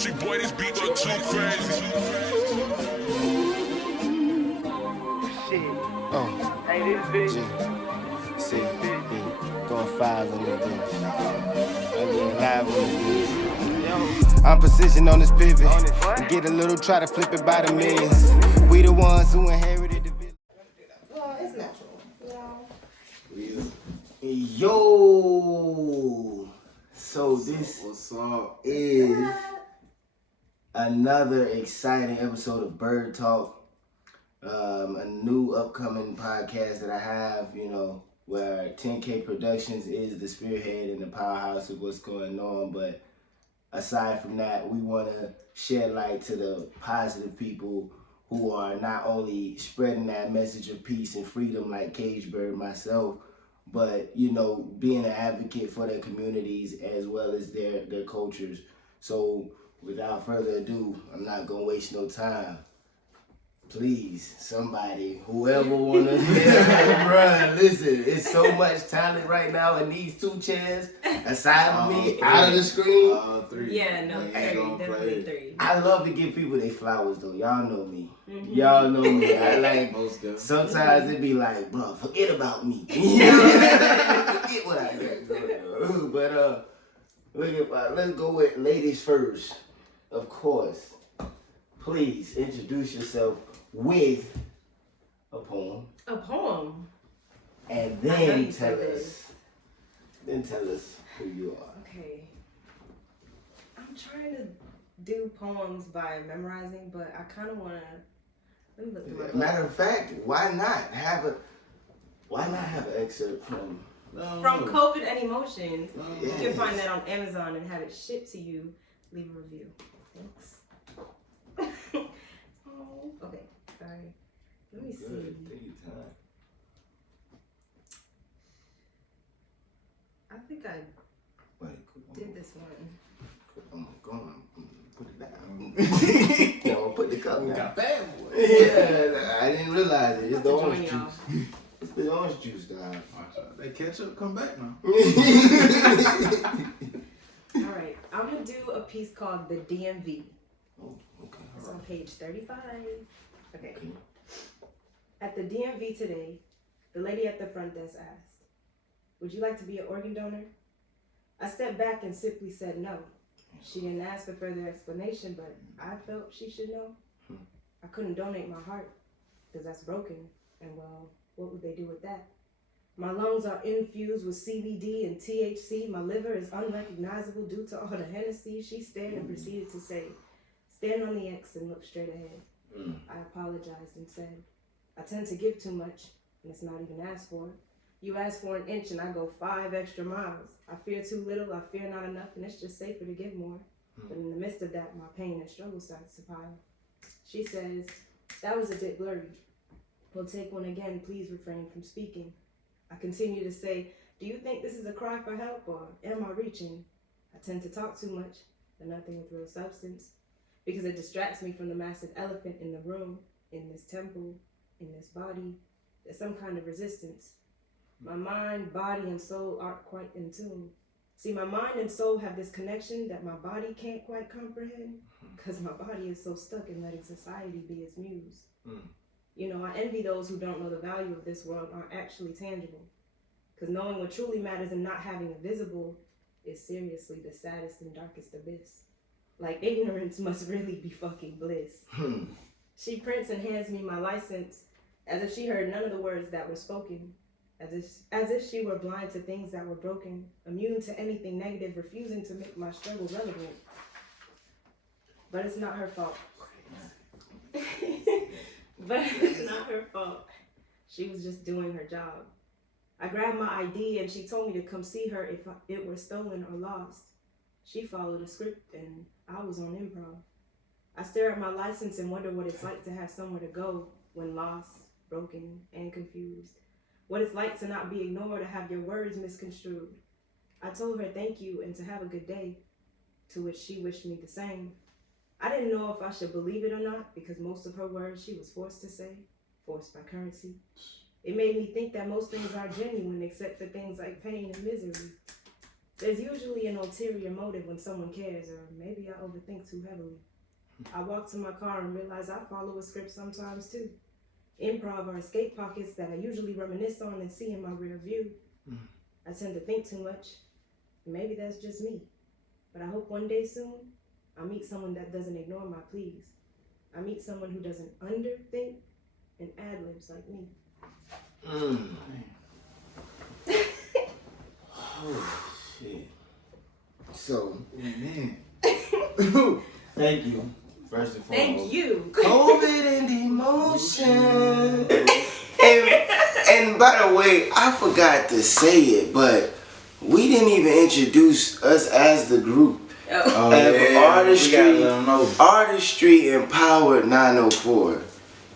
country boy, this beat go too crazy. Shit. Oh, Hey, this bitch. G, C, B, going five on this bitch. I'm getting live on this bitch. I'm positioned on this pivot. On this what? Get a little, try to flip it by the millions. We the ones who inherited the village. Well, it's natural, you know. Yo! So this What's up? is another exciting episode of Bird Talk. A new upcoming podcast that I have, where 10K Productions is the spearhead and the powerhouse of what's going on. But aside from that, we want to shed light to the positive people who are not only spreading that message of peace and freedom like CagedBird myself, but, being an advocate for their communities as well as their cultures. So without further ado, I'm not going to waste no time. Please, somebody, whoever wanna, bruh, listen, it's so much talent right now in these two chairs, aside from me, out of the screen. Three. Yeah, no, definitely three. I love to give people their flowers though, y'all know me. Y'all know me, I like, sometimes it be like, bro, forget about me. Forget what I did. But, let's go with ladies first, of course. Please introduce yourself with a poem. A poem? And then tell us who you are. Okay. I'm trying to do poems by memorizing, but I kind of want to, let me look through my book. Matter of fact, why not have an excerpt from COVID and Emotions. Yes. You can find that on Amazon and have it shipped to you. Leave a review. Thanks. Oh, okay. Sorry. Let me see. Take your time. I think I did this one. Go on. Put it down. Put the cup down. Got bad boy. Yeah, I didn't realize it. It's the Join orange y'all. juice. It's the orange juice, dog. Watch out. They catch up, come back now. All right. I'm going to do a piece called The DMV. Oh, okay. It's on page 35. Okay. Okay. At the DMV today, the lady at the front desk asked, "Would you like to be an organ donor?" I stepped back and simply said no. She didn't ask for further explanation, but I felt she should know. I couldn't donate my heart because that's broken. And well, what would they do with that? My lungs are infused with CBD and THC. My liver is unrecognizable due to all the Hennessy. She stared and proceeded to say, "Stand on the X and look straight ahead." I apologized and said, "I tend to give too much, and it's not even asked for. You ask for an inch and I go 5 extra miles. I fear too little, I fear not enough, and it's just safer to give more." But in the midst of that, my pain and struggle starts to pile. She says, "That was a bit blurry. We'll take one again, please refrain from speaking." I continue to say, "Do you think this is a cry for help, or am I reaching?" I tend to talk too much, but nothing with real substance, because it distracts me from the massive elephant in the room, in this temple, in this body. There's some kind of resistance. My mind, body, and soul aren't quite in tune. See, my mind and soul have this connection that my body can't quite comprehend, because my body is so stuck in letting society be its muse. I envy those who don't know the value of this world aren't actually tangible, because knowing what truly matters and not having it visible is seriously the saddest and darkest abyss. Like, ignorance must really be fucking bliss. She prints and hands me my license as if she heard none of the words that were spoken, as if she were blind to things that were broken, immune to anything negative, refusing to make my struggle relevant. But it's not her fault. But it's not her fault. She was just doing her job. I grabbed my ID and she told me to come see her if it were stolen or lost. She followed a script and I was on improv. I stare at my license and wonder what it's like to have somewhere to go when lost, broken, and confused. What it's like to not be ignored or have your words misconstrued. I told her thank you and to have a good day, to which she wished me the same. I didn't know if I should believe it or not, because most of her words she was forced to say, forced by currency. It made me think that most things are genuine except for things like pain and misery. There's usually an ulterior motive when someone cares, or maybe I overthink too heavily. I walk to my car and realize I follow a script sometimes too. Improv or escape pockets that I usually reminisce on and see in my rear view. I tend to think too much. Maybe that's just me. But I hope one day soon, I'll meet someone that doesn't ignore my pleas. I meet someone who doesn't underthink and ad-libs like me. Oh, shit. So, Man. thank you. First and foremost. Thank you. COVID and emotion. And by the way, I forgot to say it, but we didn't even introduce us as the group. Oh, yeah. Artistry Empowered 904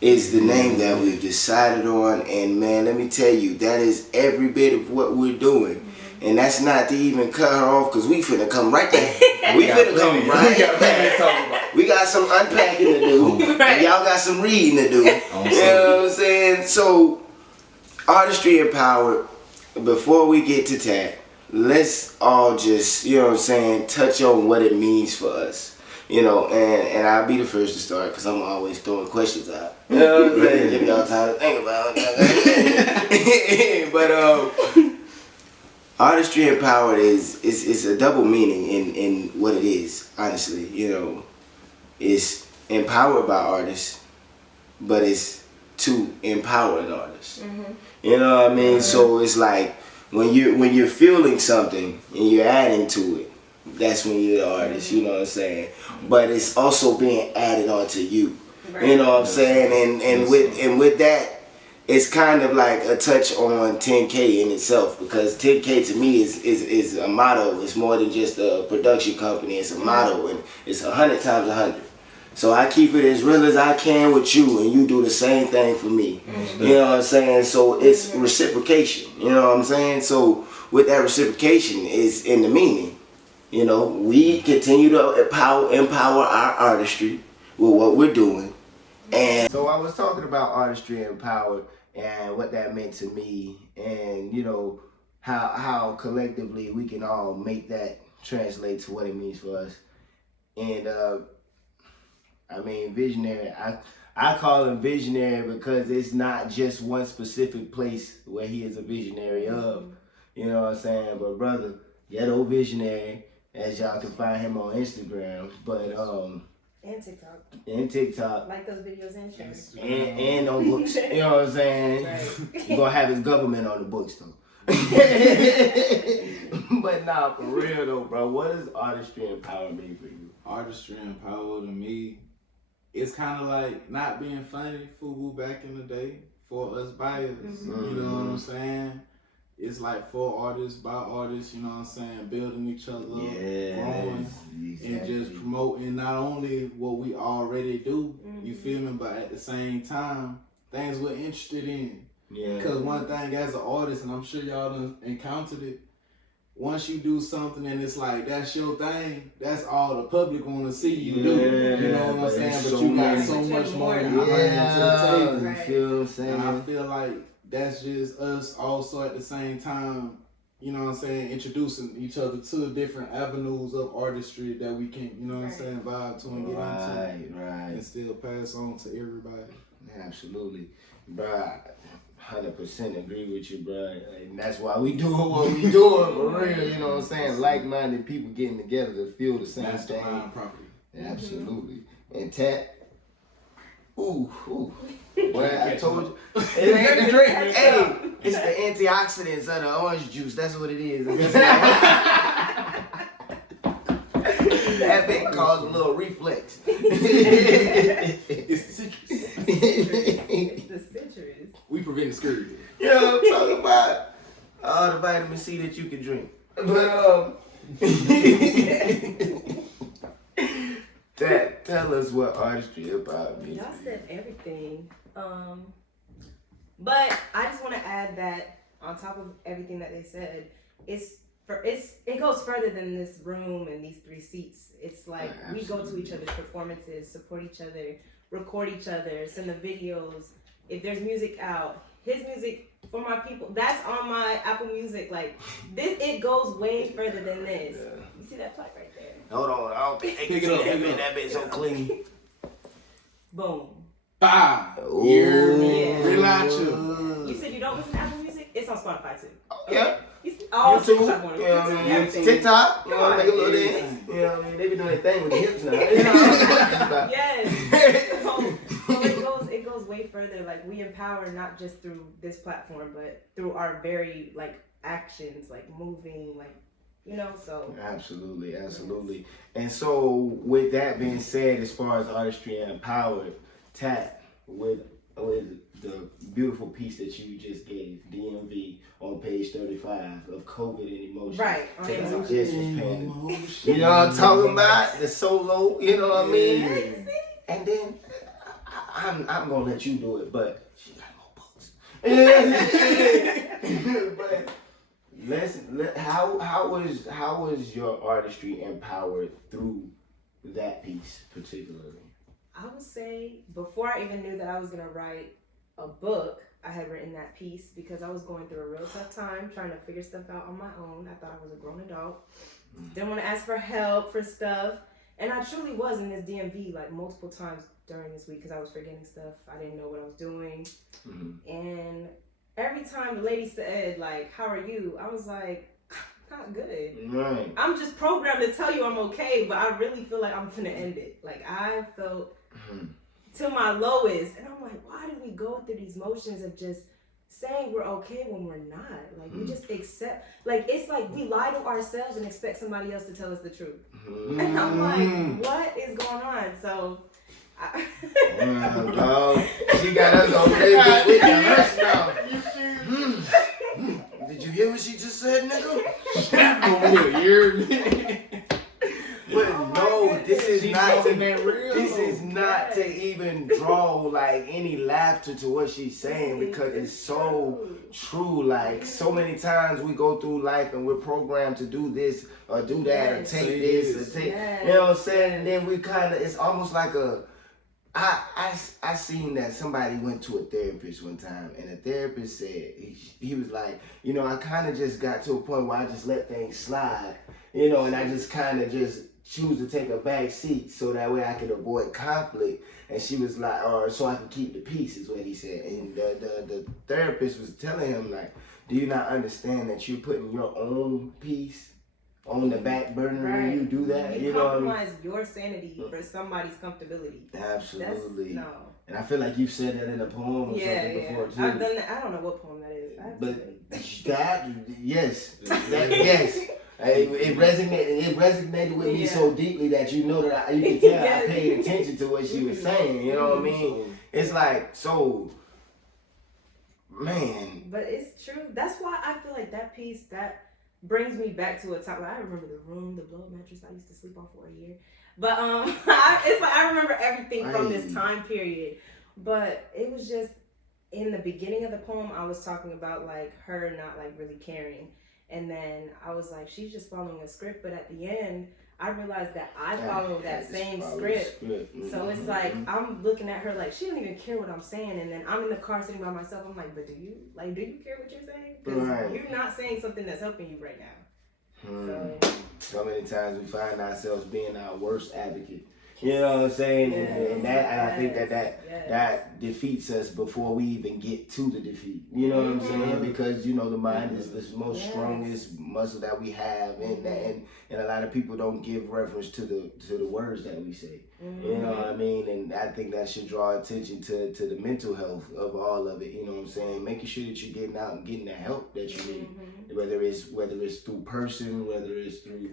is the name that we've decided on, and man, let me tell you, that is every bit of what we're doing. And that's not to even cut her off, because we finna come right back. We finna come right back. We got some unpacking to do. And y'all got some reading to do. You know what I'm saying? So, Artistry Empowered, before we get to that, let's all just, you know what I'm saying, touch on what it means for us. You know, and I'll be the first to start, because I'm always throwing questions out. You know what I'm saying? Give y'all time to think about it. But, Artistry Empowered is a double meaning in what it is, honestly. You know, it's empowered by artists, but it's to empower an artist. You know what I mean? So it's like when you're feeling something and you're adding to it, that's when you're the artist. You know what I'm saying? But it's also being added onto you. You know what I'm saying? And with that, it's kind of like a touch on 10K in itself, because 10K to me is a motto. It's more than just a production company. It's a motto, and it's 100 times 100. So I keep it as real as I can with you, and you do the same thing for me. You know what I'm saying? So it's reciprocation. You know what I'm saying? So with that reciprocation is in the meaning. You know, we continue to empower our artistry with what we're doing. And so I was talking about Artistry Empowered and what that meant to me, and you know how collectively we can all make that translate to what it means for us. And I mean, visionary, I call him visionary because it's not just one specific place where he is a visionary of. You know what I'm saying? But brother, ghetto visionary, as y'all can find him on Instagram, but and TikTok. Like those videos and shows. And on books. You know what I'm saying? Right. You're gonna have his government on the books though. But nah, for real though, bro, what does Artistry Empowered mean for you? Artistry Empowered to me, it's kind of like not being funny, FUBU back in the day, for us buyers. You know what I'm saying? It's like for artists, by artists, you know what I'm saying, building each other up, growing, and just promoting not only what we already do, you feel me, but at the same time, things we're interested in. Because one thing as an artist, and I'm sure y'all done encountered it, once you do something and it's like, that's your thing, that's all the public want to see you do. You know what I'm saying? But you got so much more to bring to the table. You feel what I'm saying? And I feel like that's just us also at the same time, you know what I'm saying, introducing each other to different avenues of artistry that we can, you know what I'm saying, vibe to and get into. And still pass on to everybody. Absolutely. Bruh, 100% agree with you, bruh. And that's why we do what we doing, for real, you know what I'm saying? Like-minded people getting together to feel the same thing. Property. Absolutely. And Tat, ooh. Well, I told you. It ain't the drink. Hey, it's the antioxidants of the orange juice. That's what it is. That thing caused a little reflex. It's citrus. It's the citrus. We prevent scurvy. You know what I'm talking about? All the vitamin C that you can drink. But tell us what Artistry Empowered means. Y'all said everything. But I just want to add that on top of everything that they said, it goes further than this room and these 3 seats. It's like we go to each other's performances, support each other, record each other, send the videos. If there's music out, his music for my people. That's on my Apple Music. Like this, it goes way further than this. You see that plaque right there? Hold on, I don't think they can see that bit. That bit's so clean. Boom. Bye. Ooh. Yeah. Relax you. You said you don't listen to Apple Music? It's on Spotify too. Yeah. Oh, YouTube, you know what I mean? TikTok, you know, make a little dance. You know what I mean? They be doing their thing with the hips now. You know what I'm about. Yes. So it goes way further. Like we empower not just through this platform, but through our very like actions, like moving, like you know. So Absolutely. And so, with that being said, as far as artistry and empowered, Tat, with the beautiful piece that you just gave, DMV, on page 35 of COVID and Emotions. Right. That I just was paying. You know what I'm talking about? The solo, you know what I mean? And then, I'm going to let you do it, but she got more books. But how was your artistry empowered through that piece particularly? I would say before I even knew that I was gonna write a book, I had written that piece because I was going through a real tough time trying to figure stuff out on my own. I thought I was a grown adult. Didn't want to ask for help for stuff. And I truly was in this DMV like multiple times during this week because I was forgetting stuff. I didn't know what I was doing. And every time the lady said like, "How are you?" I was like, not good. Right. I'm just programmed to tell you I'm okay, but I really feel like I'm finna end it. Like I felt to my lowest, and I'm like, why do we go through these motions of just saying we're okay when we're not? Like we just accept. Like it's like we lie to ourselves and expect somebody else to tell us the truth. And I'm like, what is going on? So. Dog. She got us over there with the hush now. Did you hear what she just said, nigga? Over here, But no, this is not to real. this is not to even draw like any laughter to what she's saying because it's so true. Like so many times we go through life and we're programmed to do this or do that or take this or take you know what I'm saying, and then we kinda it's almost like a I seen that somebody went to a therapist one time and the therapist said he was like, you know, I kind of just got to a point where I just let things slide, you know, and I just kind of just choose to take a back seat so that way I could avoid conflict. And she was like, or so I can keep the peace is what he said. And the therapist was telling him like, do you not understand that you're putting your own peace on the back burner when you do that? You know compromise your sanity for somebody's comfortability. Absolutely. No. And I feel like you've said that in a poem or something before too. I've done that. I don't know what poem that is. But that, yes, yes. It resonated with me so deeply that you know that you can tell I paid attention to what she was saying. You know what I mean? It's like so, man. But it's true. That's why I feel like that piece that brings me back to a time. Like I remember the room, the blow mattress I used to sleep on for a year. But it's like I remember everything from this time period. But it was just in the beginning of the poem, I was talking about like her not like really caring. And then I was like, she's just following a script. But at the end, I realized that I follow that same script. So it's like, I'm looking at her like, she don't even care what I'm saying. And then I'm in the car sitting by myself. I'm like, but do you care what you're saying? Because you're not saying something that's helping you right now. So many times we find ourselves being our worst advocate. You know what I'm saying? And I think that defeats us before we even get to the defeat. You know what I'm saying? Because you know the mind is the most strongest muscle that we have, and a lot of people don't give reference to the words that we say. You know what I mean? And I think that should draw attention to the mental health of all of it. You know what I'm saying? Making sure that you're getting out and getting the help that you need, whether it's through person, whether it's through.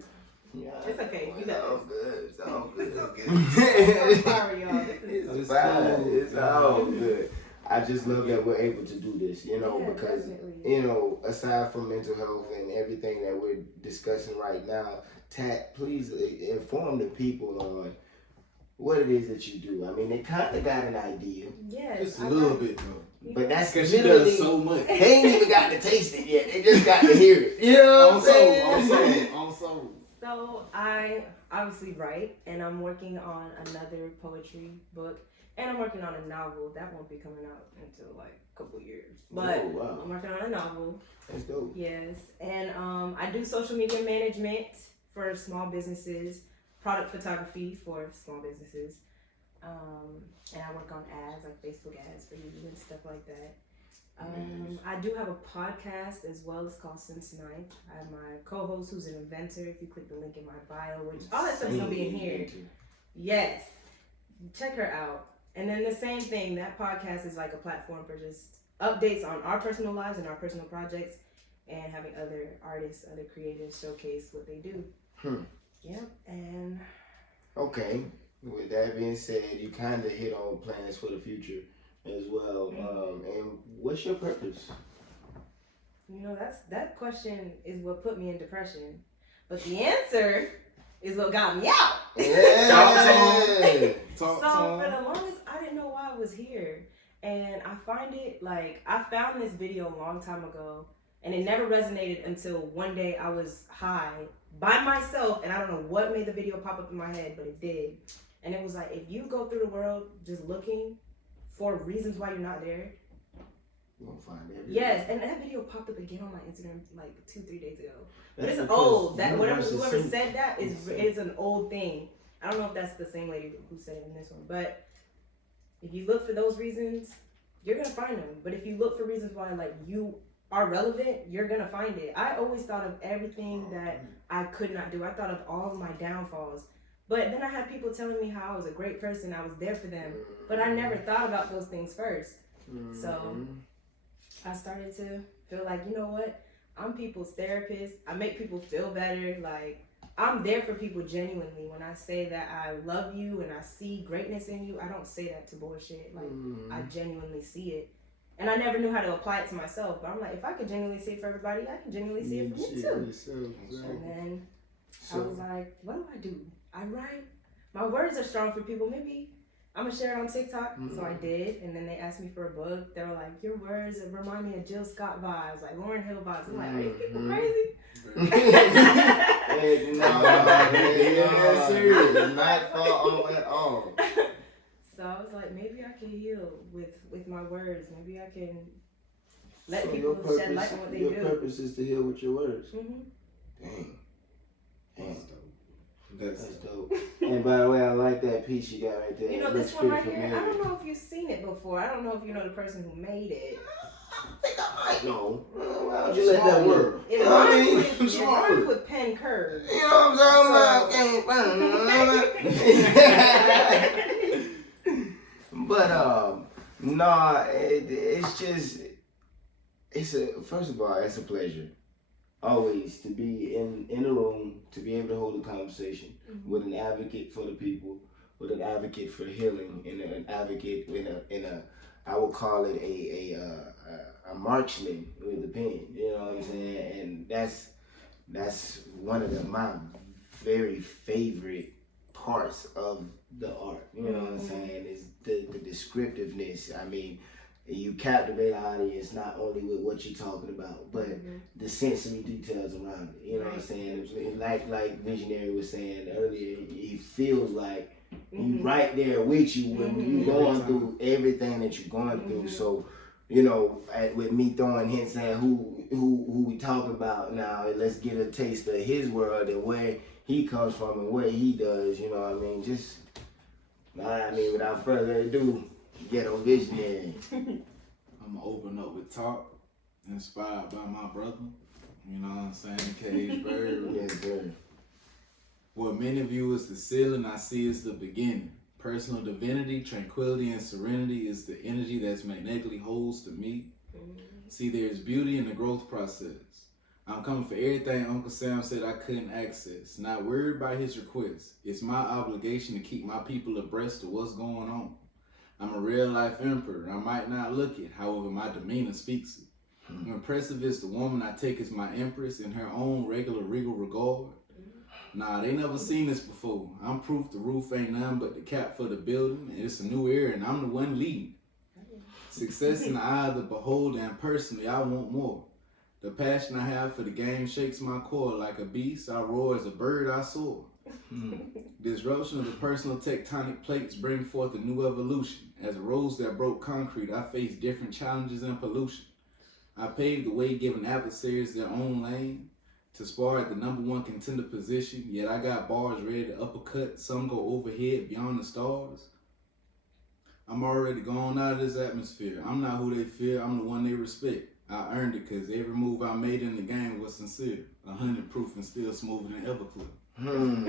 Yeah, it's okay. You got all good. It's all good. It's okay. I'm sorry, y'all. It's fine. It's all good. I just love that we're able to do this, you know, because, you know, aside from mental health and everything that we're discussing right now, Tat, please inform the people on what it is that you do. I mean, they kind of got an idea. Yes. Just a little bit, though. But that's because she does so much. They ain't even got to taste it yet. They just got to hear it. You know what I'm saying? On soul. So I obviously write, and I'm working on another poetry book. And I'm working on a novel that won't be coming out until like a couple years. But Oh, wow. I'm working on a novel. That's dope. Yes, and I do social media management for small businesses, product photography for small businesses, and I work on ads like Facebook ads for you and stuff like that. I do have a podcast as well. It's called Since Ninth. I have my co-host who's an inventor. If you click the link in my bio, which all that stuff's gonna be in here. Yes, check her out. And then the same thing. That podcast is like a platform for just updates on our personal lives and our personal projects, and having other artists, other creators showcase what they do. Yep. And okay. With that being said, you kind of hit on plans for the future as well. And what's your purpose? You know, that question is what put me in depression, but the answer is what got me out. Yeah. So for the longest, I didn't know why I was here, and I find it like I found this video a long time ago, and it never resonated until one day I was high by myself, and I don't know what made the video pop up in my head, but it did. And it was like, if you go through the world just looking for reasons why you're not there, You're gonna find everything. yes. And that video popped up again on my Instagram like 2-3 days ago. But That's it's because old. That universe whoever is said that is insane. it's an old thing. I don't know if that's the same lady who said it in this one, but if you look for those reasons, you're gonna find them. But if you look for reasons why like you are relevant, you're gonna find it. I always thought of everything that I could not do. I thought of all of my downfalls. But then I had people telling me how I was a great person, I was there for them. But I never thought about those things first. So I started to feel like, you know what? I'm people's therapist. I make people feel better. Like, I'm there for people genuinely. When I say that I love you and I see greatness in you, I don't say that to bullshit. Like, I genuinely see it. And I never knew how to apply it to myself. But I'm like, if I could genuinely see it for everybody, I can genuinely see it for me too. And then I was like, what do? I write. My words are strong for people. Maybe I'm going to share it on TikTok. So I did. And then they asked me for a book. They were like, your words remind me of Jill Scott vibes, like Lauryn Hill vibes. I'm like, are you people crazy? It's not far off at all. So I was like, maybe I can heal with my words. Maybe I can let So people shed light on what they do. Your purpose is to heal with your words. Mm-hmm. Dang. That's dope. And by the way, I like that piece you got right there. You know, It this looks one right pretty here, I familiar. don't know if you've seen it before. I don't know if you know the person who made it. I think I might know. Why would you let that work? It You know what I mean? rhymes with pen curve. You know what I'm talking about? But nah, it's just first of all, it's a pleasure always to be in a room, to be able to hold a conversation with an advocate for the people, with an advocate for healing, and an advocate in a I would call it a marksman with a pen. You know what I'm saying? And that's one of my very favorite parts of the art. You know what I'm saying? Is the descriptiveness. I mean, you captivate the audience not only with what you're talking about, but the sensory details around it. You know what I'm saying? It's like Visionary was saying earlier, it feels like you right there with you when you're going through everything that you're going through. So, you know, with me throwing hints at who we talk about now, let's get a taste of his world and where he comes from and what he does. You know what I mean? Just, without further ado, Ghetto Visionary. I'm gonna open up with talk, inspired by my brother. You know what I'm saying? CagedBird. Yes, sir. What many view as the ceiling, I see as the beginning. Personal divinity, tranquility, and serenity is the energy that's magnetically holds to me. See, there's beauty in the growth process. I'm coming for everything Uncle Sam said I couldn't access. Not worried by his request. It's my obligation to keep my people abreast of what's going on. I'm a real life emperor. I might not look it, however my demeanor speaks it. Impressive is the woman I take as my empress in her own regular regal regard. Nah, they never seen this before. I'm proof the roof ain't nothing but the cap for the building, and it's a new era, and I'm the one leading. Success in the eye of the beholder, and personally, I want more. The passion I have for the game shakes my core like a beast. I roar as a bird, I soar. Disruption of the personal tectonic plates bring forth a new evolution. As roads that broke concrete, I faced different challenges and pollution. I paved the way, giving adversaries their own lane to spar at the #1 contender position. Yet I got bars ready to uppercut. Some go overhead beyond the stars. I'm already gone out of this atmosphere. I'm not who they fear. I'm the one they respect. I earned it because every move I made in the game was sincere. 100 proof and still smoother than Everclear. I'm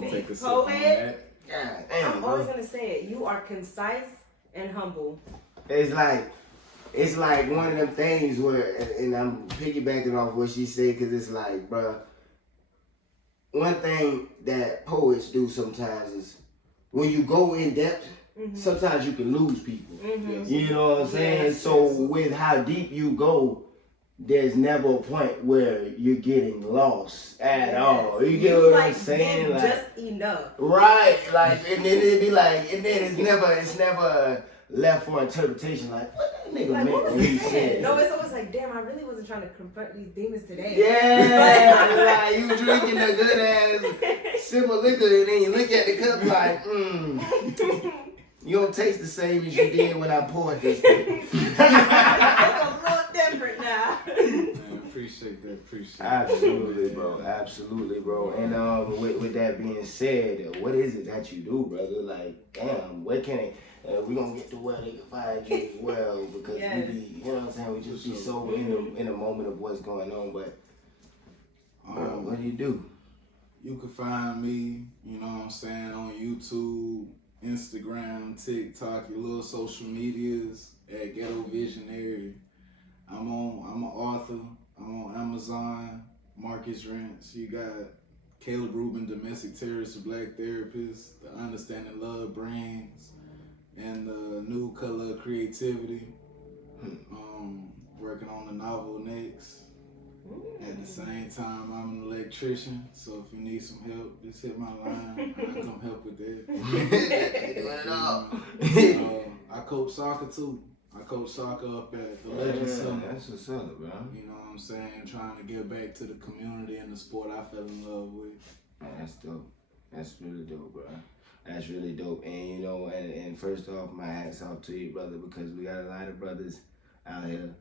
gonna take a sip on that. God damn, I'm bro. always gonna say it. You are concise and humble. It's like one of them things where, and I'm piggybacking off what she said, because it's like, bruh, one thing that poets do sometimes is when you go in depth, sometimes you can lose people. You know what I'm saying? Yes, So yes. with how deep you go, there's never a point where you're getting lost at all. You get what I'm saying? did Like, just enough. right, like, and then it'd be like, and then it's never left for interpretation. Like, what that nigga Like, meant what was when he he saying? said? No, it's always like, damn, I really wasn't trying to confront these demons today. Yeah, like you drinking a good ass sip of liquor, and then you look at the cup like, you don't taste the same as you did when I poured this thing. It's a little different now. Man, appreciate that. Absolutely, bro. Absolutely, bro. And with that being said, what is it that you do, brother? Like, damn, where can it? We gonna get to where they can find you as well, because Yes. we be, you know what I'm saying? We just be so in the moment of what's going on. But what do you do? You can find me, you know what I'm saying, on YouTube, Instagram, TikTok, your little social medias at Ghetto Visionary. I'm an author. I'm on Amazon, Marcus Rents. You got Caleb Rubin, Domestic Terrorist, a Black Therapist, The Understanding Love Brings, and The New Color of Creativity. Working on the novel next. At the same time, I'm an electrician, so if you need some help, just hit my line. I'll come help with that. I coach soccer too. I coach soccer up at the Legend Center. That's what's up, bro. You know what I'm saying? Trying to give back to the community and the sport I fell in love with. Man, that's dope. That's really dope, bro. That's really dope. And you know, and first off, my hats off to you, brother, because we got a lot of brothers out here,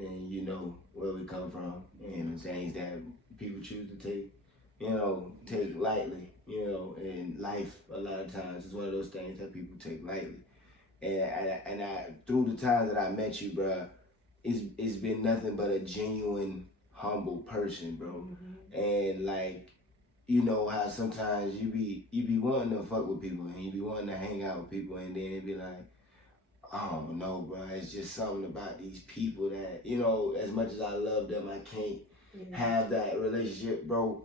and you know where we come from, and the things that people choose to take lightly, and life a lot of times is one of those things that people take lightly. And I through the times that I met you, bro, it's been nothing but a genuine, humble person, bro. And like, you know how sometimes you be wanting to fuck with people and you be wanting to hang out with people, and then it be like, oh no, bro, it's just something about these people that, as much as I love them, I can't have that relationship, bro.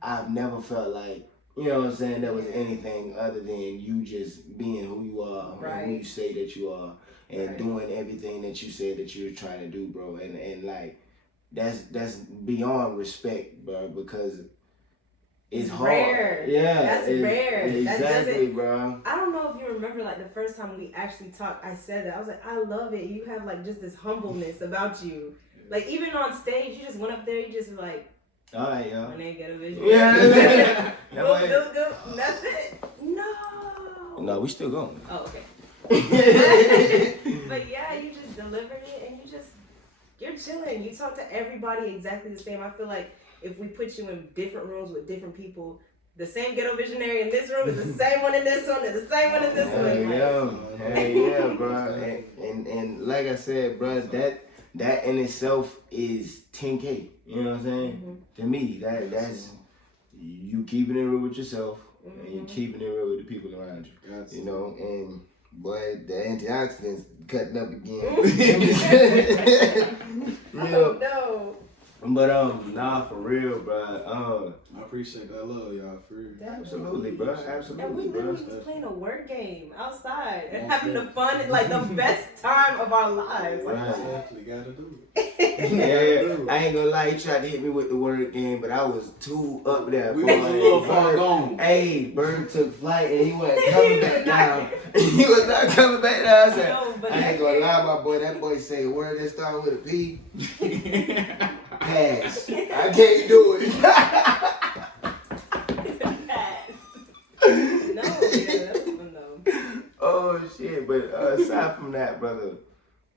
I've never felt like, you know what I'm saying, there was anything other than you just being who you are, and who you say that you are, and doing everything that you said that you were trying to do, bro. And like, that's beyond respect, bro, because it's hard. Rare. Yeah, That's rare. Exactly, bro. I don't know if you remember, like, the first time we actually talked, I said that. I was like, I love it. You have, like, just this humbleness about you. Like, even on stage, you just went up there, you just were like, all right, yo. my name Ghetto Vision. Yeah. Go. That's it. No, we still going. Oh, okay. But yeah, you just delivered it, and you're chilling. You talk to everybody exactly the same. I feel like if we put you in different rooms with different people, the same Ghetto Visionary in this room is the same one in this one, and the same one in this one. Hey, yeah, bro. And like I said, bro, that in itself is 10K. You know what I'm saying? To me, that's you keeping it real with yourself, and you keeping it real with the people around you. That's You know, and boy, the antioxidants cutting up again. Oh no. But nah, for real, bro. I appreciate that love, y'all, for real. Absolutely, bro. And we Absolutely, literally bro. was playing a word game outside and having the fun, like the best time of our lives. Right. Exactly, gotta do it. Yeah, I ain't gonna lie, he tried to hit me with the word game, but I was too up there. We boy. was a little far gone. Hey, Bird took flight and he wasn't coming back down. He was not coming back down. I said, I ain't gonna lie, my boy. That boy say a word that started with a P. Pass. I can't do it. No, yeah, that's fun though. Oh shit! But aside from that, brother,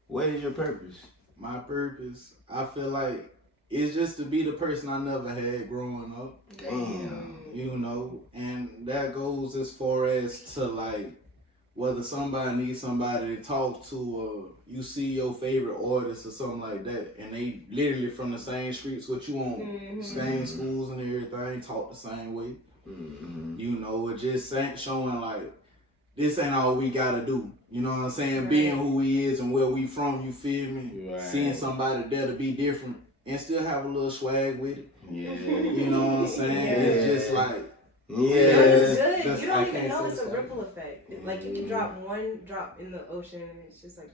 what is your purpose? My purpose, I feel like, is just to be the person I never had growing up. Damn. You know, and that goes as far as to like whether somebody needs somebody to talk to, or you see your favorite artist or something like that, and they literally from the same streets what you on, same schools and everything, talk the same way. You know, it just ain't showing like this ain't all we gotta do. You know what I'm saying? Right. Being who we is and where we from, you feel me? Right. Seeing somebody there to be different and still have a little swag with it. Yeah. You know what I'm saying? Yeah. It's just like, Yeah. It's good. That's- You I don't even can't know say it's a so. ripple effect. Like you can drop one drop in the ocean and it's just like.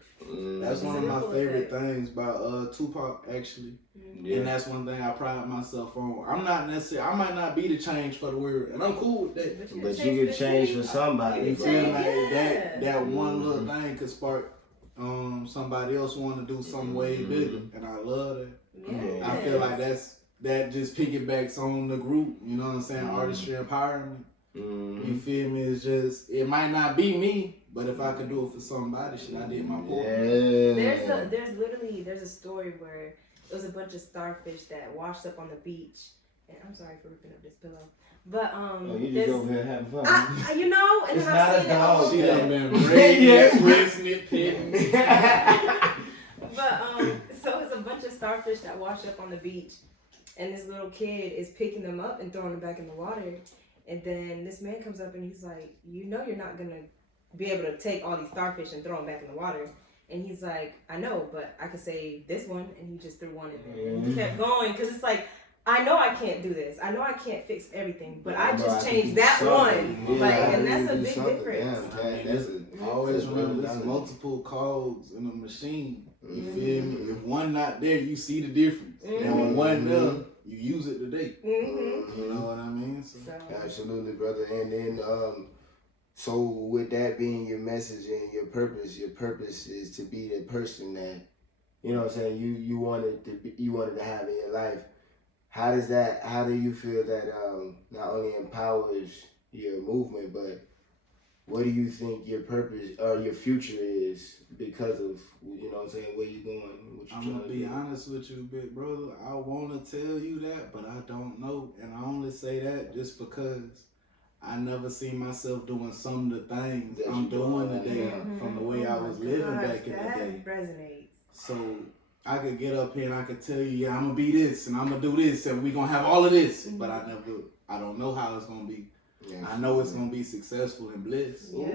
that's It's one a of my ripple favorite effect. things about Tupac actually. Yeah. And that's one thing I pride myself on. I'm not necessarily, I might not be the change for the world, and I'm cool with that. But you can change for somebody. You bro. feel like Yeah. that one little thing could spark somebody else want to do something way bigger, and I love that. Yeah. I feel like that just piggybacks on the group. You know what I'm saying? Artistry empowerment. You feel me? It's just, it might not be me, but if I could do it for somebody, shit, I did my part. Yeah. There's a story where it was a bunch of starfish that washed up on the beach. And I'm sorry for ripping up this pillow. But Oh, you just there's- over here having fun. you know, and It's then not I've a seen it dog. all. She done been braiding, twisting it, pitting. But so it's a bunch of starfish that wash up on the beach, and this little kid is picking them up and throwing them back in the water. And then this man comes up and he's like, "You know, you're not gonna be able to take all these starfish and throw them back in the water." And he's like, "I know, but I could save this one." And he just threw one in there. And he kept going because it's like, I know I can't do this. I know I can't fix everything, but I just changed that one. Yeah, Like, I and that's a really do big something. difference. Damn, Pat, that's a, Always that's remember, really there's multiple cogs in a machine. You Mhm. feel me? If one not there, you see the difference. And when one there, you use it today. Mm-hmm. You know what I mean? So, Absolutely, brother. And then, so with that being your message and your purpose is to be the person that, you know what I'm saying, you wanted to have in your life. How do you feel that not only empowers your movement, but what do you think your purpose or your future is because of, you know what I'm saying, where you going, what you I'm trying gonna to be do? honest with you, big brother. I wanna tell you that, but I don't know. And I only say that just because I never seen myself doing some of the things That I'm you doing doing, today yeah. from the way I was living back in the day. That resonates. So I could get up here and I could tell you, yeah, I'm gonna be this and I'm gonna do this and we gonna have all of this. But I don't know how it's gonna be. Yeah, I know it's gonna be successful and bliss. Yes.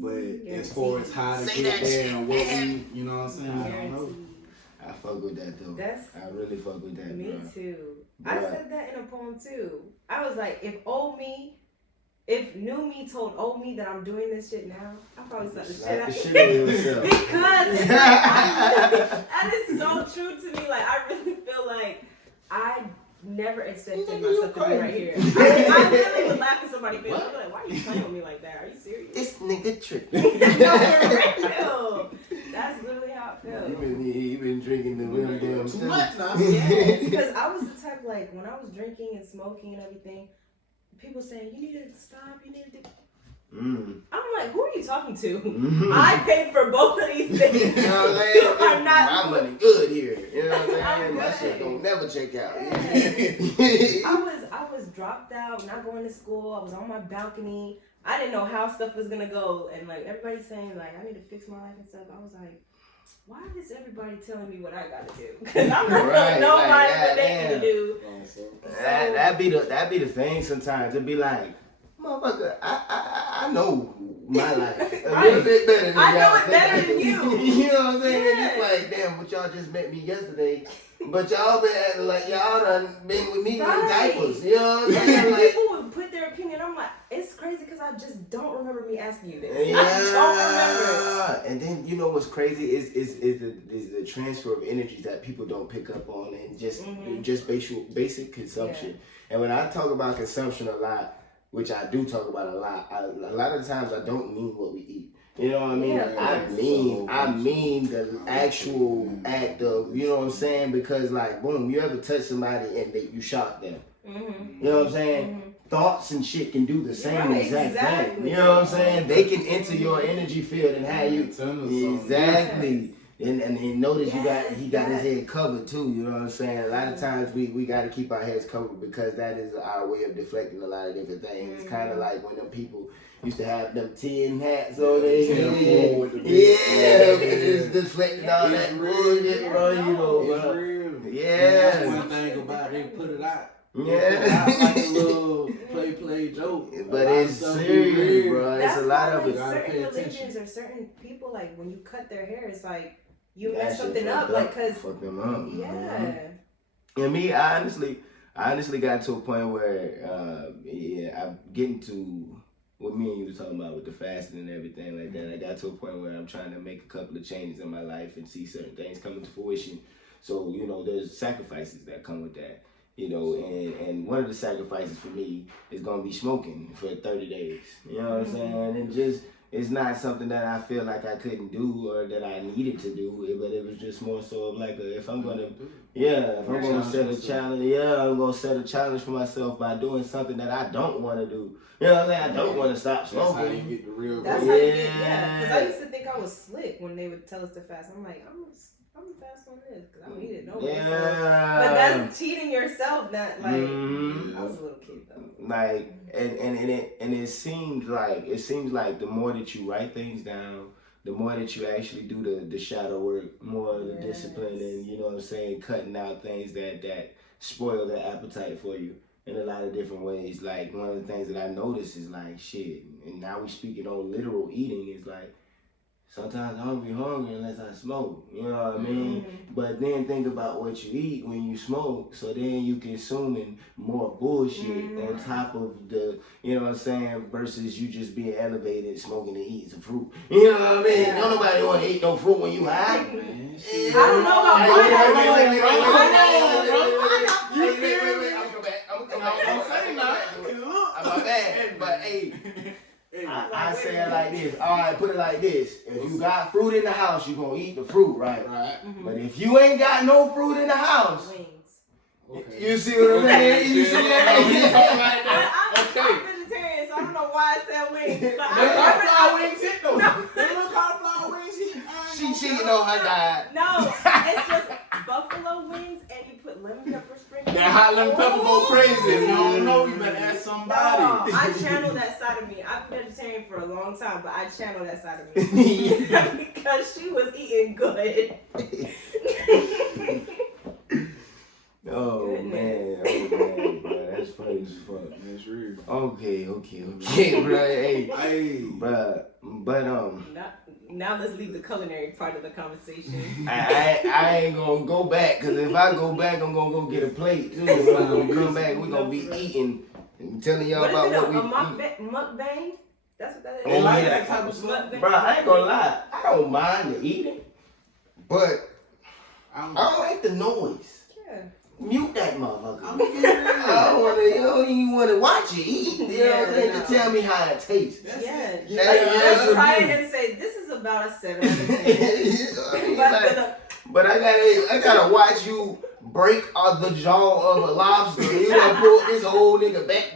But Guaranteed. as far as how to Say get that there shit, and what man. we, you know what I'm saying, I don't know. Guaranteed. I fuck with that though. I really fuck with that, Me bro. too. I Bruh. said that in a poem too. I was like, if new me told old me that I'm doing this shit now, I probably slap the shit Slap out the of shit out of yourself. Because it's like, that is so true to me. Like, I really feel like I never expected myself to be right here. I really would laugh at somebody face. I'd be like, why are you playing with me like that? Are you serious? This nigga tripping. No, for real. That's literally how I feel. You been drinking the real damn Too thing. much now. Yes, because I was the type, like, when I was drinking and smoking and everything, people saying, you need to stop, you need to do... I'm like, who are you talking to? I paid for both of these things. You know what I'm saying? I'm not... My money good here. You know what I'm I'm saying? My good. shit don't never check out. I was dropped out, not going to school. I was on my balcony. I didn't know how stuff was gonna go, and like everybody's saying, like I need to fix my life and stuff. I was like, why is everybody telling me what I gotta do? Because I'm not telling nobody what they need to do. That be the thing sometimes. It'd be like, motherfucker, I know my life a little bit better than I know y'all it better think than You know what I'm saying? Yeah. It's like, damn, but y'all just met me yesterday. But y'all been acting like y'all done been with me in diapers. You know what I'm And saying? then Like, people would put their opinion. I'm like, it's crazy because I just don't remember me asking you this. yeah. I don't remember. And then you know what's crazy is the transfer of energies that people don't pick up on and just basic consumption. Yeah. And when I talk about consumption a lot, which I do talk about a lot of the times I don't mean what we eat. You know what I mean? Yeah, I mean the actual act of, you know what I'm saying? Because like, boom, you ever touch somebody and you shock them. Mm-hmm. You know what I'm saying? Thoughts and shit can do the same exact thing. Exactly. You know what I'm saying? They can enter your energy field and have you exactly. And notice he got his head covered too. You know what I'm saying? A lot of times we got to keep our heads covered because that is our way of deflecting a lot of different things. It's kind of like when them people used to have them tin hats on their head. It's deflecting all that bullshit, bro. You know, It's real. Yeah. That's one thing about it. Put it out. Yeah. It's like a little play joke. But it's serious, bro. It's a lot of it. Certain religions or certain people, like when you cut their hair, it's like you That mess shit something fucked up, like cause fuck them up. yeah. And me, I honestly got to a point where I'm getting to what me and you were talking about with the fasting and everything like that. I got to a point where I'm trying to make a couple of changes in my life and see certain things coming to fruition. So, you know, there's sacrifices that come with that. You know, and one of the sacrifices for me is gonna be smoking for 30 days. You know what I'm saying? And just it's not something that I feel like I couldn't do or that I needed to do, but it was just more so of like if I'm gonna set a challenge, I'm gonna set a challenge for myself by doing something that I don't want to do. You know what I'm saying? I don't want to stop smoking. That's how you get the real. That's how you get, because I used to think I was slick when they would tell us to fast. I'm like, I'm gonna fast on this because I don't eat it no way. But that's cheating yourself, not like I was a little kid though. Like and it seems like the more that you write things down, the more that you actually do the shadow work, more of the discipline, and you know what I'm saying, cutting out things that spoil the appetite for you in a lot of different ways. Like one of the things that I notice is like shit, and now we speaking on literal eating is like sometimes I don't be hungry unless I smoke. You know what I mean? But then think about what you eat when you smoke, so then you consuming more bullshit on top of the, you know what I'm saying, versus you just being elevated, smoking and eating some fruit. You know what I mean? Yeah. Don't nobody want to eat no fruit when you high. I don't know about But hey, I say it like this. All right, put it like this. If you got fruit in the house, you gonna eat the fruit, right? But if you ain't got no fruit in the house, Okay. you see what I'm saying? You see what I'm saying? I'm vegetarian, so I don't know why I said wings. But Cauliflower wings hit though. They look cauliflower wings hit. She cheating on her diet. No, it's just buffalo wings and you put lemon pepper sprinkles. That hot lemon pepper go crazy. If you don't know, you better ask somebody. No, I channel that side of me. I've been vegetarian for a long time, but I channel that side of me. Because she was eating good. Oh man, bro, that's funny as fuck. That's real. Okay, bro. Hey, bro, but Now let's leave the culinary part of the conversation. I ain't gonna go back, cause if I go back, I'm gonna go get a plate too. We're gonna come back. We're gonna be eating and telling y'all about what we eat. Mukbang? That's what that is. Oh, like yeah. that type of stuff. Bro, I ain't gonna lie. I don't mind the eating, but I don't like the noise. Yeah. Mute that motherfucker. I don't even want to watch you eat. You know what I'm saying? To tell me how it tastes. Let's try it and say this is about a 7 out of 10. But I gotta watch you break the jaw of a lobster. You done pull this whole nigga back,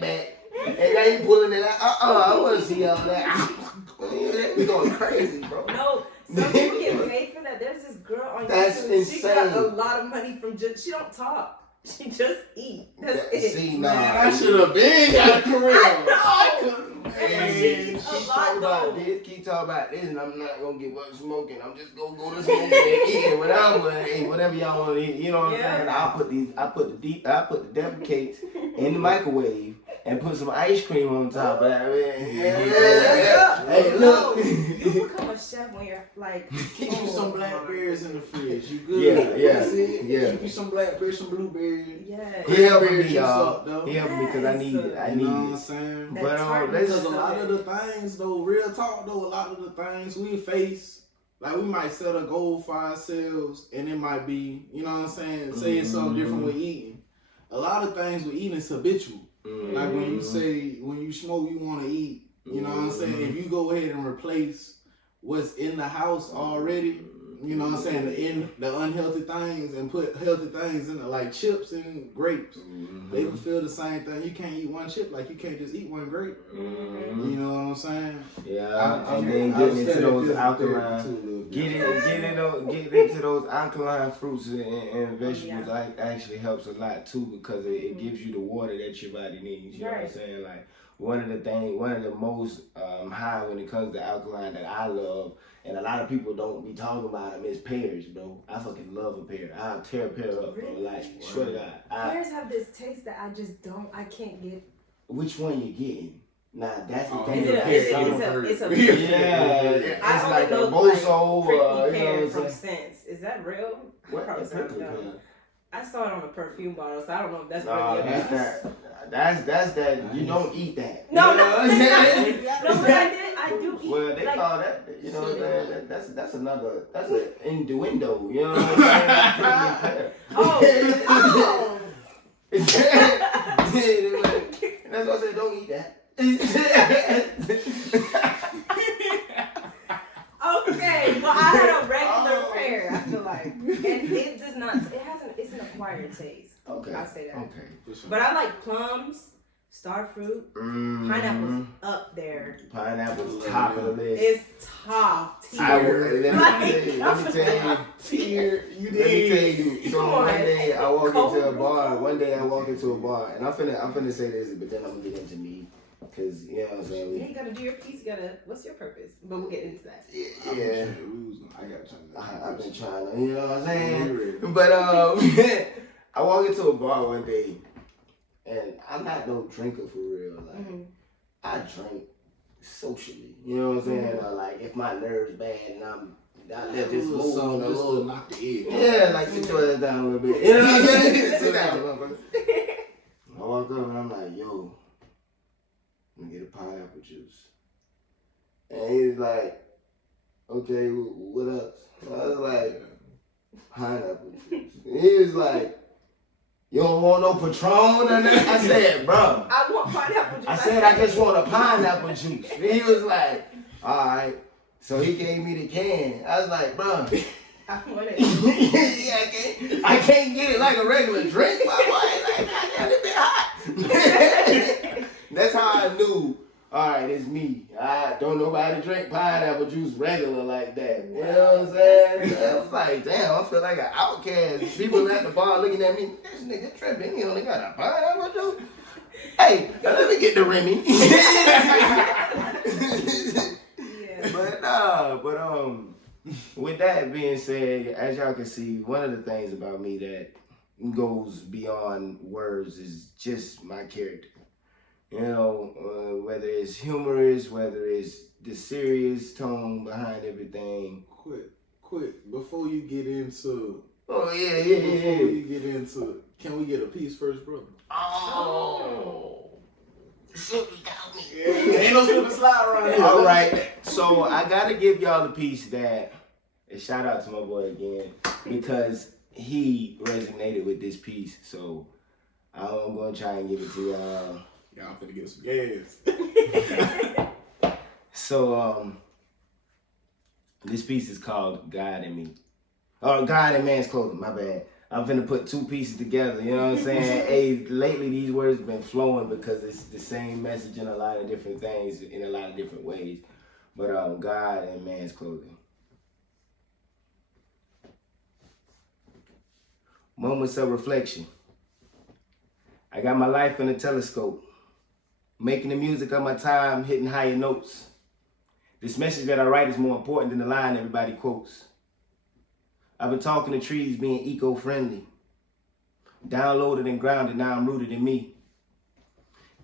and now you pulling it out. I want to see all that. That be going crazy, bro. No, some people get paid for that. There's this girl on That's YouTube. insane. She got a lot of money from she don't talk. She just eat. That's it. See, Man, I should have been got a career. I know. Hey, She eats a keep lot, talking about though. this, keep talking about this, and I'm not gonna give up smoking. I'm just gonna go to smoking and eating whatever y'all want to eat. You know what I'm saying? I put the devil cakes in the microwave and put some ice cream on top of that. Yeah. Hey, look. You become a chef when you're Like, Keep you some blackberries in the fridge. You good? Yeah, That's it. yeah. Keep you some blackberries, some blueberries. yes. He helping me, Blackberries y'all. up, though. He helping me because I need it. I You need know what I'm it. saying? That But tartness Because is a so lot of good. the things, though, real talk, though, a lot of the things we face, like we might set a goal for ourselves, and it might be, you know what I'm saying, say it's something different with eating. A lot of things with eating is habitual. Like when you say, when you smoke, you want to eat, you know what I'm saying? If you go ahead and replace what's in the house already, you know what I'm saying, the unhealthy things, and put healthy things in it, like chips and grapes. They would feel the same thing. You can't eat one chip, like you can't just eat one grape. You know what I'm saying? Yeah, and then getting into those alkaline, get into those alkaline fruits and vegetables actually helps a lot too, because it gives you the water that your body needs. You know what I'm saying? Like one of the most high when it comes to alkaline that I love, and a lot of people don't be talking about them, is pears, bro. I fucking love a pear. I'll tear a pear up, bro. Like, swear to God. Pears have this taste that I can't get. Which one you getting? Nah, that's the thing. It's a it's like a boso, pear from Sense. Is that real? What? Probably sounds dumb. I saw it on a perfume bottle, so I don't know if that's no, really that's that. You don't eat that. No, you know what I'm saying? No, but I do eat. Well, they call that, you know what I'm saying? That's an innuendo. You know what I'm saying? Oh. That's why I said don't eat that. Okay, well I had a regular pear. I feel like, and it does not. It's an acquired taste. Okay, I'll say that. Okay, but I like plums, star fruit, pineapple's up there. Pineapple's top of the list. It's top tier. Let me tell you. So one day I walk into a bar, and I'm finna say this, but then I'm gonna get into me. Cause you know what I'm saying. You gotta do your piece. What's your purpose? But we'll get into that. Yeah. I got to. I've been trying to, you know what I'm saying. But I walk into a bar one day, and I'm not no drinker for real. Like I drink socially, you know what I'm saying. Or like if my nerves bad and I let this move on a little, knock the egg. Yeah, like sit your ass down a little bit. You know what I'm saying? Sit down, motherfucker. I walk up and I'm like, yo. Let me get a pineapple juice. And he's like, okay, what else? I was like, pineapple juice. And he was like, you don't want no Patron or nothing? I said, bro. I want pineapple juice. I said, I just want a pineapple juice. And he was like, all right. So he gave me the can. I was like, bro. I want it. Yeah, I can't get it like a regular drink, my boy. Like, I got it bit hot. That's how I knew, all right, it's me. I don't nobody drink pineapple juice regular like that. You know what I'm saying? I was like, damn, I feel like an outcast. People at the bar looking at me, this nigga tripping. He only got a pineapple juice. Hey, let me get the Remy. But with that being said, as y'all can see, one of the things about me that goes beyond words is just my character. You know, whether it's humorous, whether it's the serious tone behind everything. Quick, before you get into... Oh, yeah. Before you get into... Can we get a piece first, brother? Oh. Ain't no slip and slide around here. All right. So I got to give y'all the piece that... And shout out to my boy again. Because he resonated with this piece. So I'm going to try and give it to y'all. Y'all finna get some gas. So, this piece is called God and Me. Oh, God and Man's Clothing, my bad. I'm finna put two pieces together, you know what I'm saying? Hey, lately these words have been flowing because it's the same message in a lot of different things, in a lot of different ways. But, God and Man's Clothing. Moments of reflection. I got my life in a telescope. Making the music of my time, hitting higher notes. This message that I write is more important than the line everybody quotes. I've been talking to trees being eco-friendly. Downloaded and grounded, now I'm rooted in me.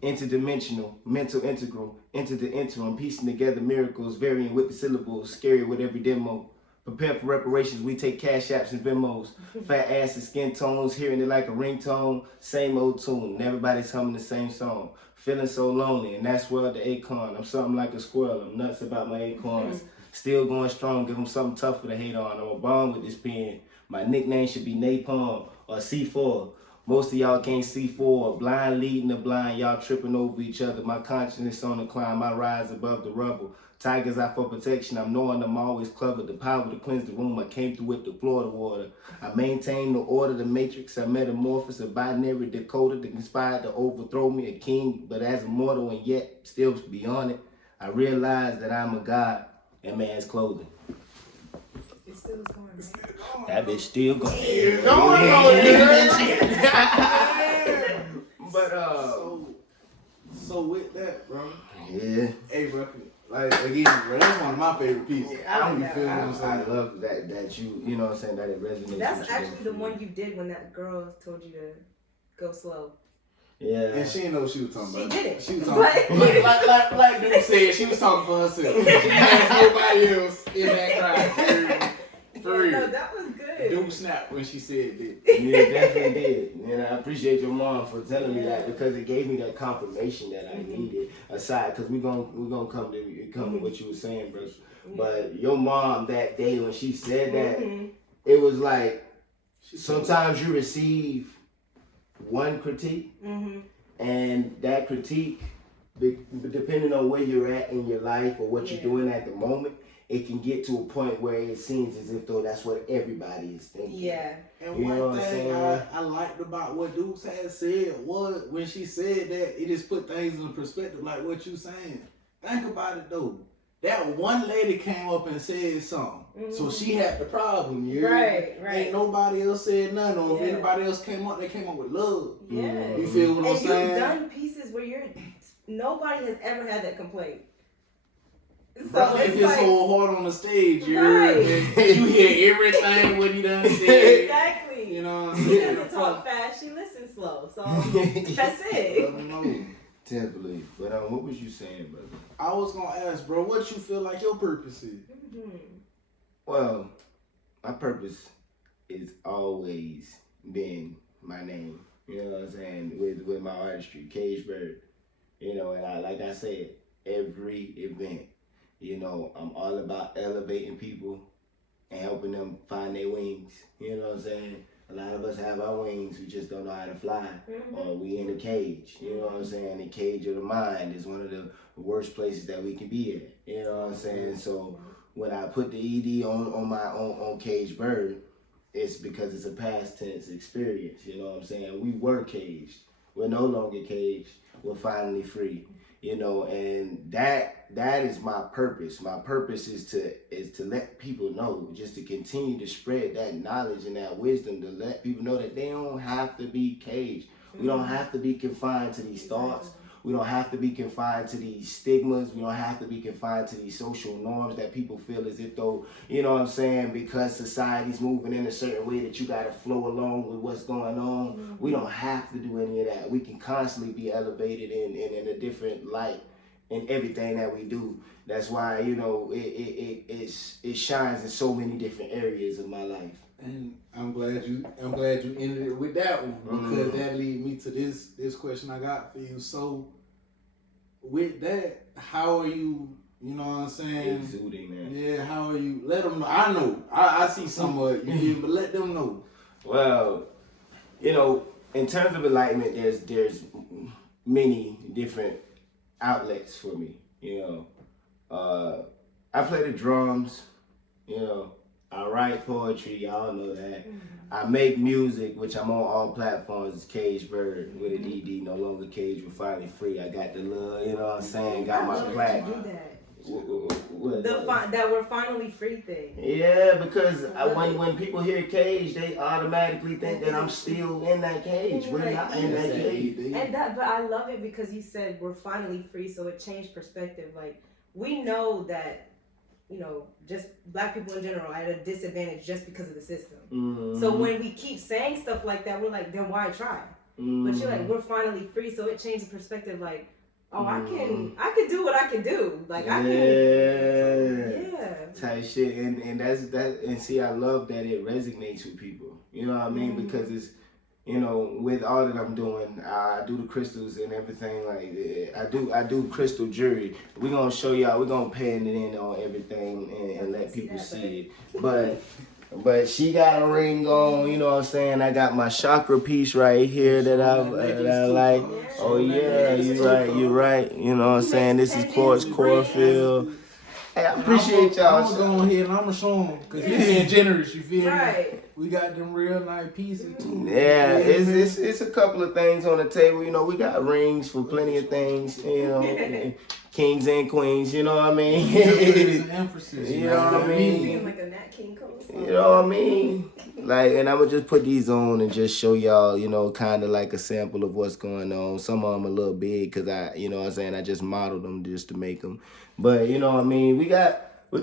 interdimensional, mental integral, into the interim, piecing together miracles, varying with the syllables, scary with every demo. Prepare for reparations, we take cash apps and Venmos. Fat ass and skin tones, hearing it like a ringtone. Same old tune, and everybody's humming the same song. Feeling so lonely, and that's where the acorn. I'm something like a squirrel, I'm nuts about my acorns. Still going strong, give them something tougher to hate on. I'm a bomb with this pen. My nickname should be Napalm or C4. Most of y'all can't see forward. Blind leading the blind, y'all tripping over each other. My consciousness on the climb, I rise above the rubble. Tigers out for protection, I'm knowing I'm always clever. The power to cleanse the room, I came through with the Florida water. I maintain the order, the matrix, I metamorphose, a binary decoder that conspired to overthrow me, a king, but as a mortal and yet still beyond it. I realize that I'm a god in man's clothing. It still is going, right? That bitch still going. But So with that, bro. yeah. Hey, bro. Like again, bro, that's one of my favorite pieces. You feel what I'm I saying? love that you know what I'm saying, that it resonates. That's with you. actually the one you did when that girl told you to go slow. Yeah. And she didn't know what she was talking She about. didn't. She was talking like dude said, she was talking for herself. She had nobody else in that crowd. For real. No, that was good. Dude snapped when she said that. Yeah, definitely did. And I appreciate your mom for telling me that, because it gave me that confirmation that I needed. Aside, because we're gonna come to what you were saying, bro. But your mom that day when she said that, it was like sometimes you receive one critique, and that critique, depending on where you're at in your life or what you're doing at the moment, it can get to a point where it seems as if though that's what everybody is thinking. Yeah. And You know one what I'm thing saying? I liked about what Dukes had said was when she said that, it just put things in perspective, like what you saying. Think about it though. That one lady came up and said something. So she had the problem, you hear me? Right. Ain't nobody else said nothing, or if Yeah. anybody else came up, they came up with love. Yeah. You feel what I'm And saying? you've done pieces where nobody has ever had that complaint. So Bro, if it's his like, whole heart on the stage, you Right. you hear everything what he done said. exactly. You know what I'm She saying? doesn't talk fast, she listens slow. So that's it. Let 'em know. Definitely. But what was you saying, brother? I was gonna ask, bro, what you feel like your purpose is? Well, my purpose is always been my name. You know what I'm saying? With my artistry, CagedBird. You know, and like I said, every event, you know, I'm all about elevating people and helping them find their wings. You know what I'm saying? A lot of us have our wings, we just don't know how to fly. Or we in a cage. You know what I'm saying? The cage of the mind is one of the worst places that we can be in. You know what I'm saying? So when I put the ED on CagedBird, it's because it's a past tense experience. You know what I'm saying? We were caged. We're no longer caged. We're finally free. You know, and that is my purpose. My purpose is to let people know, just to continue to spread that knowledge and that wisdom, to let people know that they don't have to be caged. We don't have to be confined to these thoughts. We don't have to be confined to these stigmas. We don't have to be confined to these social norms that people feel as if though, you know what I'm saying, because society's moving in a certain way that you got to flow along with what's going on. We don't have to do any of that. We can constantly be elevated in a different light in everything that we do. That's why, you know, it shines in so many different areas of my life. And I'm glad you ended it with that one, because that lead me to this question I got for you. So with that, how are you, you know what I'm saying? Exuding, man. Yeah, how are you? Let them know. I know. I see some of it, you feel, but let them know. Well, you know, in terms of enlightenment, there's many different outlets for me. You know, I play the drums. You know, I write poetry. Y'all know that. I make music, which I'm on all platforms. It's CagedBird with an ED. No longer caged. We're finally free. I got the little, you know what I'm saying? Got my plaque. Do that. What? That we're finally free thing. Yeah, because when people hear cage, they automatically think that I'm still in that cage. We're not in that cage. But I love it because you said we're finally free, so it changed perspective. Like, we know that, you know, just black people in general are at a disadvantage just because of the system. So when we keep saying stuff like that, we're like, then why try? But you're like, we're finally free, so it changed the perspective. Like, oh, I can do what I can do. Like I can, type shit, and that's that. And see, I love that it resonates with people. You know what I mean? Because it's, you know, with all that I'm doing, I do the crystals and everything. Like I do crystal jewelry. We're gonna show y'all. We're gonna pan it in on everything and let people see it. But she got a ring on, you know what I'm saying? I got my chakra piece right here that I like. Oh yeah, you're right. You know what I'm saying? This is quartz chlorophyll. Hey, I appreciate y'all. I'm gonna go ahead and I'm gonna show them because you're being generous. You feel me? Right. We got them real nice pieces too. Yeah, it's a couple of things on the table. You know, we got rings for plenty of things. You know, kings and queens. You know what I mean? Empresses. You know what I mean? Like a Nat King Cole. You know what I mean? Like, and I'm gonna just put these on and just show y'all, you know, kind of like a sample of what's going on. Some of them a little big because you know what I'm saying, I just modeled them just to make them. But you know what I mean? We got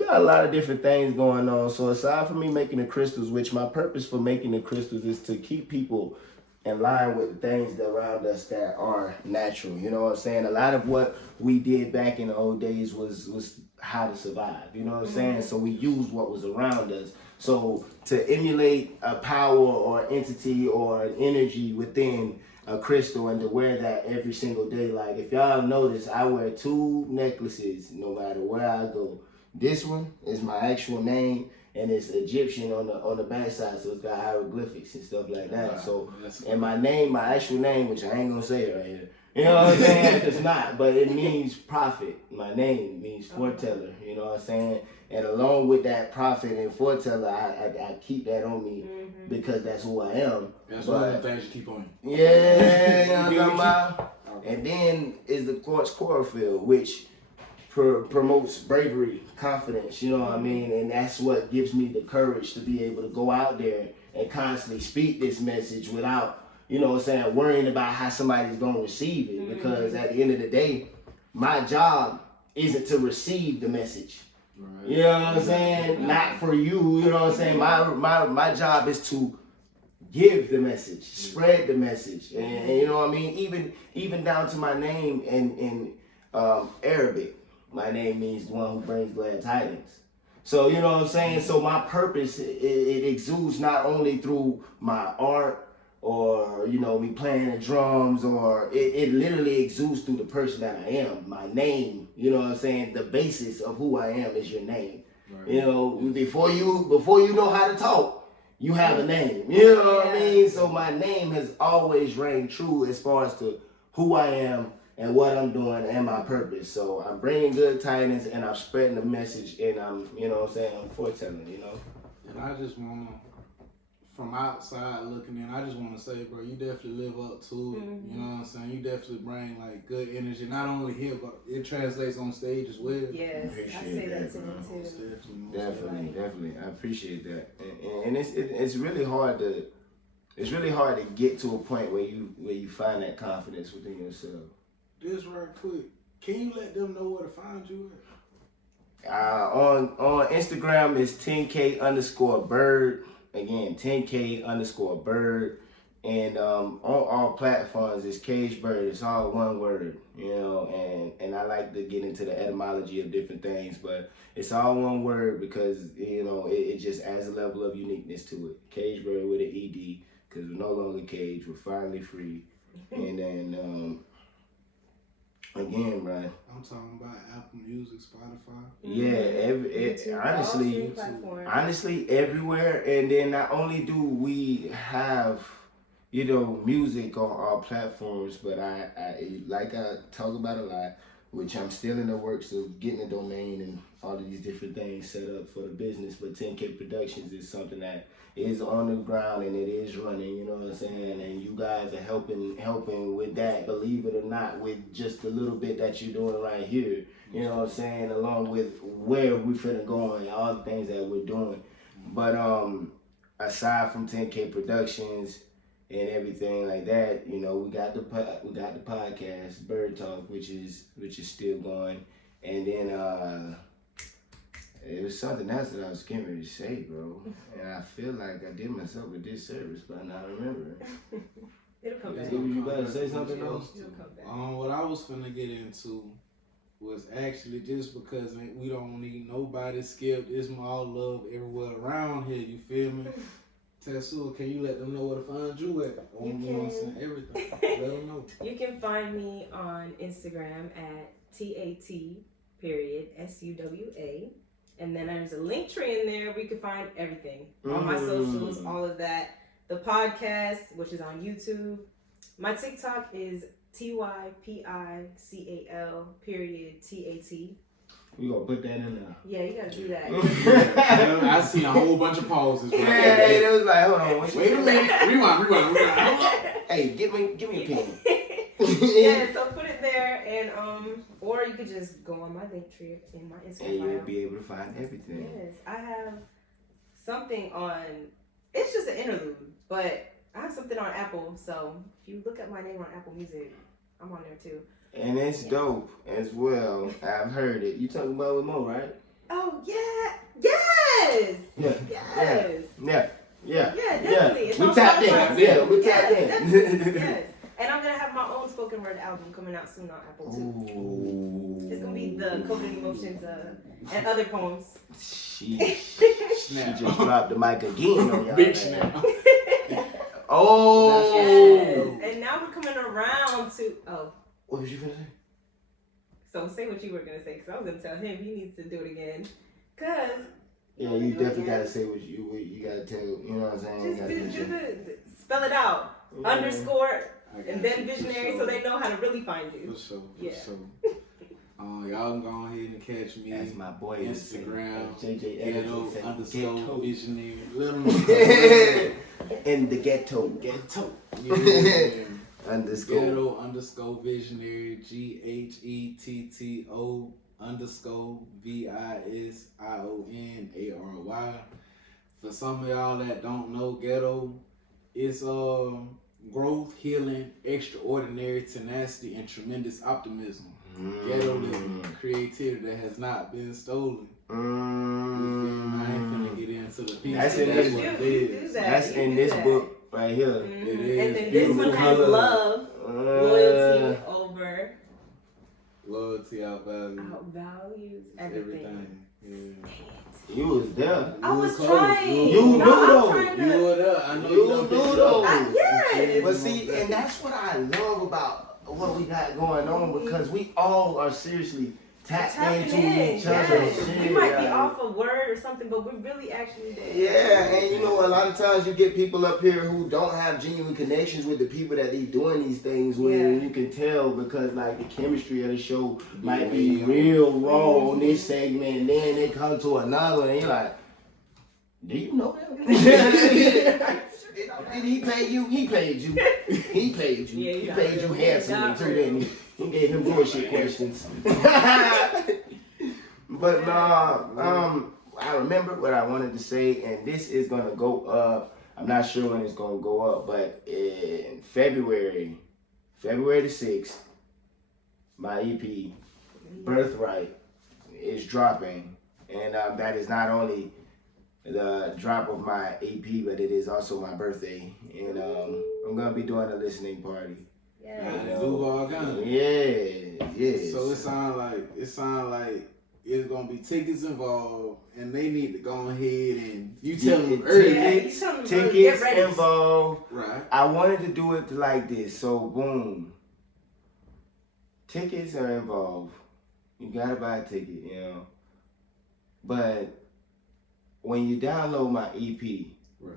a lot of different things going on. So aside from me making the crystals, which my purpose for making the crystals is to keep people in line with the things that around us that are natural. You know what I'm saying? A lot of what we did back in the old days was how to survive. You know what I'm saying? So we used what was around us. So to emulate a power or entity or an energy within a crystal and to wear that every single day. Like if y'all notice, I wear 2 necklaces no matter where I go. This one is my actual name and it's Egyptian on the back side, so it's got hieroglyphics and stuff like that. So and my actual name, which I ain't gonna say it right here. You know what I'm saying? It's not, but it means prophet. My name means foreteller. You know what I'm saying? And along with that prophet and foreteller, I keep that on me because that's who I am. That's one of the things you keep on you. Yeah, you know what I'm talking about? And then is the quartz chlorophyll, which promotes bravery, confidence, you know what I mean? And that's what gives me the courage to be able to go out there and constantly speak this message without, you know what I'm saying, worrying about how somebody's going to receive it. Because at the end of the day, my job isn't to receive the message. Right. You know what I'm saying? Not for you, you know what I'm saying? My job is to give the message, spread the message. And you know what I mean? Even down to my name in Arabic. My name means the one who brings glad tidings. So, you know what I'm saying? So my purpose, it exudes not only through my art or, you know, me playing the drums, or it literally exudes through the person that I am. My name, you know what I'm saying? The basis of who I am is your name. Right. You know, before you know how to talk, you have a name. You know what I mean? So my name has always rang true as far as to who I am and what I'm doing and my purpose. So I'm bringing good tidings and I'm spreading the message and I'm, you know what I'm saying, I'm foretelling, you know. And I just want to, from outside looking in, I just want to say, bro, you definitely live up to it. You know what I'm saying? You definitely bring like good energy, not only here, but it translates on stage as well. Yes, I say that to them too. Definitely. I appreciate that. And it's really hard to get to a point where you find that confidence within yourself. Just right quick, can you let them know where to find you at? On Instagram is 10K_bird. Again, 10K_bird. And on all platforms is CagedBird. It's all one word, you know, and I like to get into the etymology of different things, but it's all one word because, you know, it just adds a level of uniqueness to it. CagedBird with an ED, because we're no longer caged, we're finally free. And then again, right? I'm talking about Apple Music, Spotify. Yeah, honestly, everywhere. And then not only do we have, you know, music on our platforms, but I talk about a lot, which I'm still in the works of getting a domain and all of these different things set up for the business. But 10K Productions is something that is on the ground and it is running, you know what I'm saying? And you guys are helping with that, believe it or not, with just the little bit that you're doing right here, you know what I'm saying? Along with where we finna go and all the things that we're doing. But aside from 10K Productions and everything like that, you know, we got the podcast Bird Talk, which is still going, and then it was something else that I was getting ready to say, bro, and I feel like I did myself a disservice by not remembering. It'll come back. You better say something else. It'll come back. What I was finna get into was actually just because we don't need nobody skipped. It's all love everywhere around here. You feel me? Tessu, can you let them know where to find you at? You can. Everything. Let them know. You can find me on Instagram at TAT_SUWA. And then there's a link tree in there where you can find everything. All my socials, all of that. The podcast, which is on YouTube. My TikTok is TYPICAL_TAT. We gonna put that in there. Yeah, you gotta do that. I see a whole bunch of pauses. Right Hey, it was like, hold on. Wait a minute. Rewind. Hey, give me a pen. Yeah, so put it there, and or you could just go on my link tree in my Instagram And bio. you'll be able to find everything. Yes, I have something on. It's just an interlude, but I have something on Apple. So if you look at my name on Apple Music, I'm on there too. And it's dope as well. I've heard it. You talking about with Mo, right? Oh yeah, yes, Yeah. yes, Yeah. yeah, definitely. It's We on tapped in. Spotify, Yeah, too. we tapped in. Yes. And I'm gonna have my own spoken word album coming out soon on Apple too. Ooh. It's gonna be the coded emotions and other poems. She Snap. just dropped the mic again on y'all. Big man. snap. Oh. Yes. And now we're coming around to What was you gonna say? So say what you were gonna say, because I was gonna tell him he needs to do it again. Cause Yeah, you definitely gotta say what you gotta tell. You know what I'm saying? just You gotta do spell it out. Yeah. Underscore I got and then you, for visionary, sure. so they know how to really find you. For sure. Yeah. Y'all can go ahead and catch me. That's my boy. Instagram. JJ Ghetto_visionary. Little in the ghetto. Ghetto. Underscore. Ghetto_visionary. GHETTO_VISIONARY. For some of y'all that don't know ghetto, it's growth, healing, extraordinary tenacity, and tremendous optimism. Ghetto living, creativity that has not been stolen. I ain't finna get into the piece. That's in That's this what book. it is. That's in this book right here. Mhm. It is. And then this Beautiful one has color. love, loyalty over Loyalty, our values. our values, everything. Yeah. You was there. I was close. trying. You No, knew I'm though. trying to- You were there. I know You you done knew picked it though. up. Yes. But see, and that's what I love about what we got going on, because we all are seriously tapped Tapping into in, each other's yes. shit. We might be like- off a word or something, but we're really actually there. Yeah, and you know, a lot of times you get people up here who don't have genuine connections with the people that they doing these things with, Yeah. and you can tell because like the chemistry of the show might be real raw on this segment, and then they come to another one, and you're like, do you know them? Did he pay you? He paid you. He paid you. Yeah, He he paid you got real. handsomely Got too, real. didn't he? He gave him bullshit questions. But I remember what I wanted to say, and this is gonna go up. I'm not sure when it's gonna go up, but in February the 6th, my EP, Birthright, is dropping, and that is not only the drop of my EP, but it is also my birthday, and I'm gonna be doing a listening party. Yeah. Duval Gun. Yeah. So it sounds like it's gonna be tickets involved, and they need to go ahead and you tell them early. Yeah, you tell them, tickets get ready. involved. Right. I wanted to do it like this, so boom. Tickets are involved. You gotta buy a ticket, you know. But when you download my EP Right.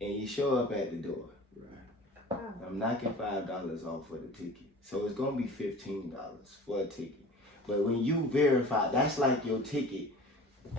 and you show up at the door, Right. I'm knocking $5 off for the ticket. So it's gonna be $15 for a ticket. But when you verify, that's like your ticket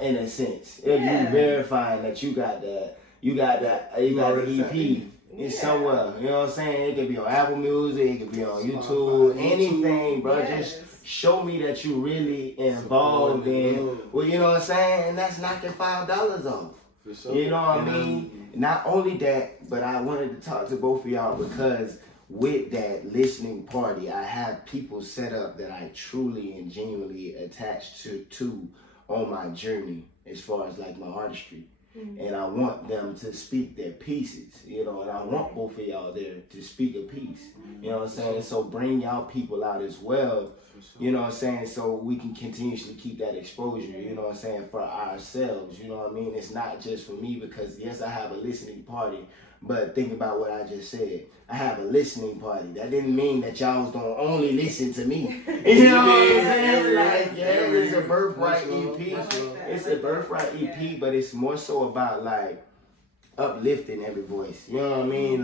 in a sense. If Yeah. you verify that you got the EP. It's somewhere, you know what I'm saying? It could be on Apple Music, it could be on YouTube, anything, bro. Yes. Just show me that you really involved in, well, you know what I'm saying? And that's knocking $5 off. For sure. You know what I mean? Not only that, but I wanted to talk to both of y'all because with that listening party, I have people set up that I truly and genuinely attached to on my journey as far as like my artistry. and I want them to speak their pieces, you know, and I want both of y'all there to speak a piece, you know what I'm saying? So bring y'all people out as well, you know what I'm saying, so we can continuously keep that exposure, you know what I'm saying, for ourselves, you know what I mean? It's not just for me, because yes, I have a listening party, but think about what I just said. I have a listening party. That didn't mean that y'all was gonna only listen to me. You know what I'm saying? Like, yeah, it's a birthright EP. It's a birthright EP, but it's more so about like uplifting every voice. You know what I mean?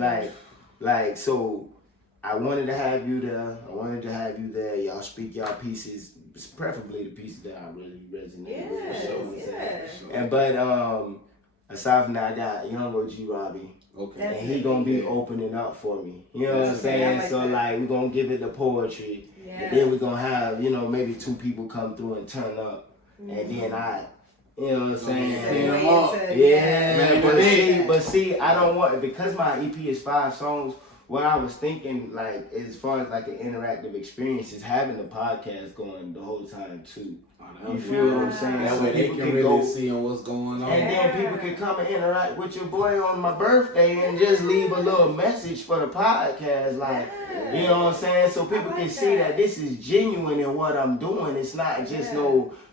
Like so. I wanted to have you there. Y'all speak y'all pieces, preferably the pieces that I really resonate with. Sure. And but aside from that, I got young OG Robbie. Okay. And he gonna be opening up for me. You know what I'm saying? So like we're gonna give it the poetry. And then we're gonna have, you know, maybe 2 people come through and turn up. And then you know what I'm saying? Yeah, but see, I don't want, because my EP is 5 songs, what I was thinking, like, as far as like an interactive experience, is having the podcast going the whole time too. You feel what I'm saying? That So way they people can really see what's going on. And then people can come and interact with your boy on my birthday and just leave a little message for the podcast, like, you know what I'm saying? So people can see that this is genuine in what I'm doing. It's not just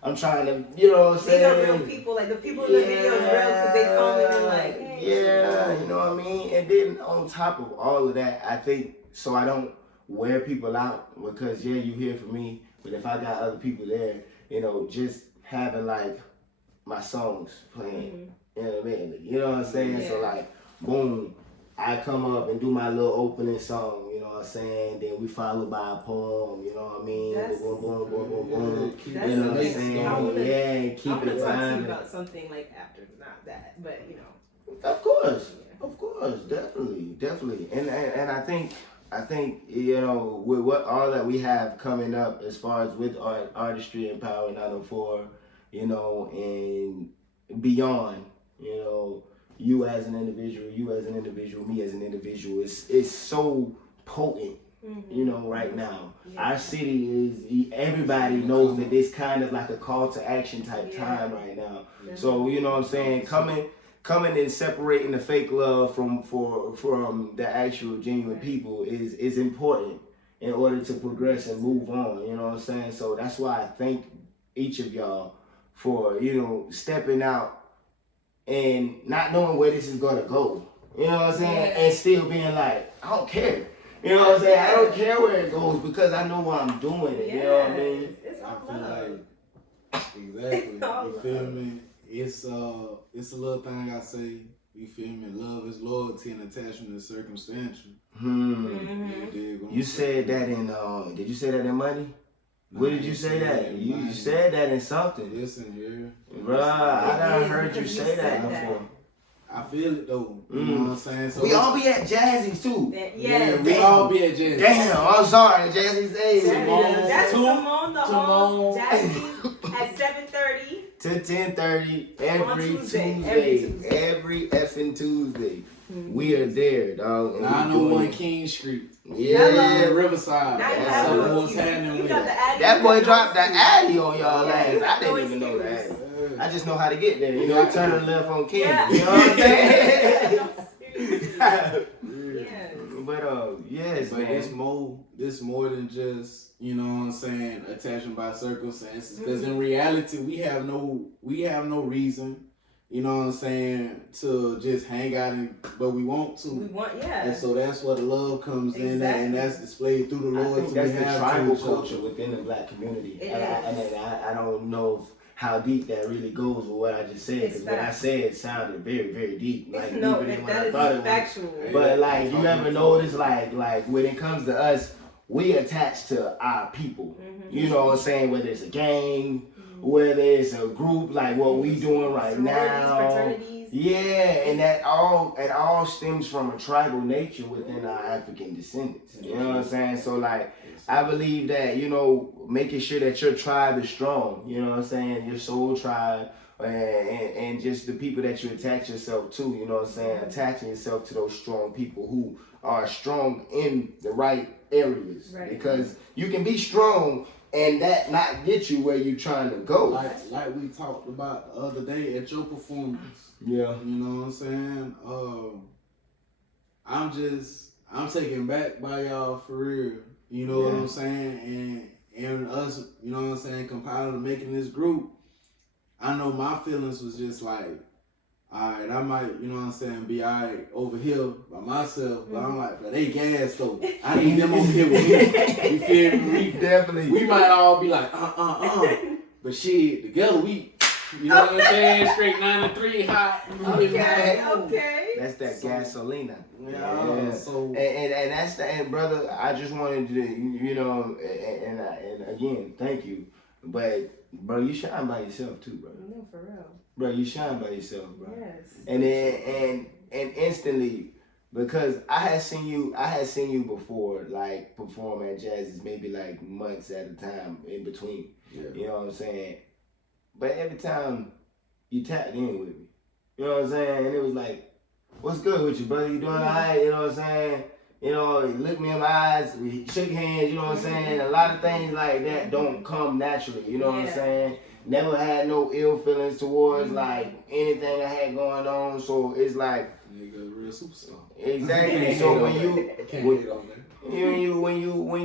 I'm trying to, you know what I'm saying? These are real people, like the people in the video is real because they call me and like, hey. You know what I mean? And then on top of all of that, I think, so I don't wear people out, because you hear from me, but if I got other people there, you know, just having like my songs playing, you know what I'm saying? Yeah. So like, boom, I come up and do my little opening song, you know what I'm saying? Then we follow by a poem, you know what I mean? Boom, boom, boom, boom, boom. You know what I'm saying? And keep it I'm time. talk to you about something like after, not that, but you know. Of course, definitely. And I think, you know, with what all that we have coming up as far as with Artistry and Power 904, you know, and beyond, you know, you as an individual, me as an individual, it's so potent, you know, right now. Our city is, everybody knows that it's kind of like a call to action type time right now. So, you know what I'm saying, coming and separating the fake love from the actual genuine people is important in order to progress and move on, you know what I'm saying? So that's why I thank each of y'all for, you know, stepping out and not knowing where this is gonna go. You know what I'm saying? And still being like, I don't care. You know what I'm saying? I don't care where it goes because I know why I'm doing it. You know what I mean? It's all I feel love. exactly. You feel me? It's a little thing I say. You feel me? Love is loyalty and attachment is circumstantial. You said that in did you say that in Money? Where did you say that? You said that in something. Listen here. Bruh, I done heard you say that before. I feel it though. You know what I'm saying? So we all be at Jazzy's too. We all be at Jazzy's. Damn, I'm sorry, Jazzy's. Hey, That's Simone the host. Jazzy at 7:30 to 10:30 every Tuesday. Every effing Tuesday. We are there, dog. 901 King Street. Yeah, Riverside. That's what's happening with it. That boy dropped the Addy on y'all ass. I didn't even know that. I just know how to get there. You know, turn left on King. You know what I'm saying? But yes, but man. This more than just, you know what I'm saying, attachment by circumstances. Because in reality, we have no reason, you know what I'm saying, to just hang out, but we want to. And so that's where the love comes in, and that's displayed through the Lord. I think that's the tribal culture within the black community. And I don't know how deep that really goes with what I just said, because what I said sounded very, very deep, like deeper than what I thought it was. But like, you never notice, like when it comes to us, we attach to our people. You know what I'm saying? Whether it's a gang, whether it's a group, like what we doing right now. Yeah, and it all stems from a tribal nature within our African descendants. You know what I'm saying? So like, I believe that, you know, making sure that your tribe is strong, you know what I'm saying, your soul tribe, and just the people that you attach yourself to, you know what I'm saying, attaching yourself to those strong people who are strong in the right areas. Because you can be strong and that not get you where you trying to go. Like we talked about the other day at your performance. Yeah. You know what I'm saying? I'm taken back by y'all for real. You know what I'm saying? And us, you know what I'm saying, compiling and making this group, I know my feelings was just like, alright, I might, you know what I'm saying, be alright over here by myself, but I'm like, but they gas though. I need them over here with me. You feel me? Definitely. We might all be like, but shit, together we, you know what I'm saying, straight 9 to 3 hot. Okay. That's that gasolina. Yeah. So and that's the, and brother, I just wanted to, you know, and again, thank you. But bro, you shine by yourself too, bro. No, for real. Bro, you shine by yourself, bro. Yes. And then and instantly, because I had seen you before, like perform at Jazz's maybe like months at a time in between. yeah. You know what I'm saying? But every time you tapped in with me, you know what I'm saying? And it was like, what's good with you, brother? You doing all right? You know what I'm saying? You know, he looked me in my eyes, we shook hands, you know what I'm saying? A lot of things like that don't come naturally, you know what I'm saying? Never had no ill feelings towards like anything I had going on, so it's like, Nigga, real superstar. exactly. So when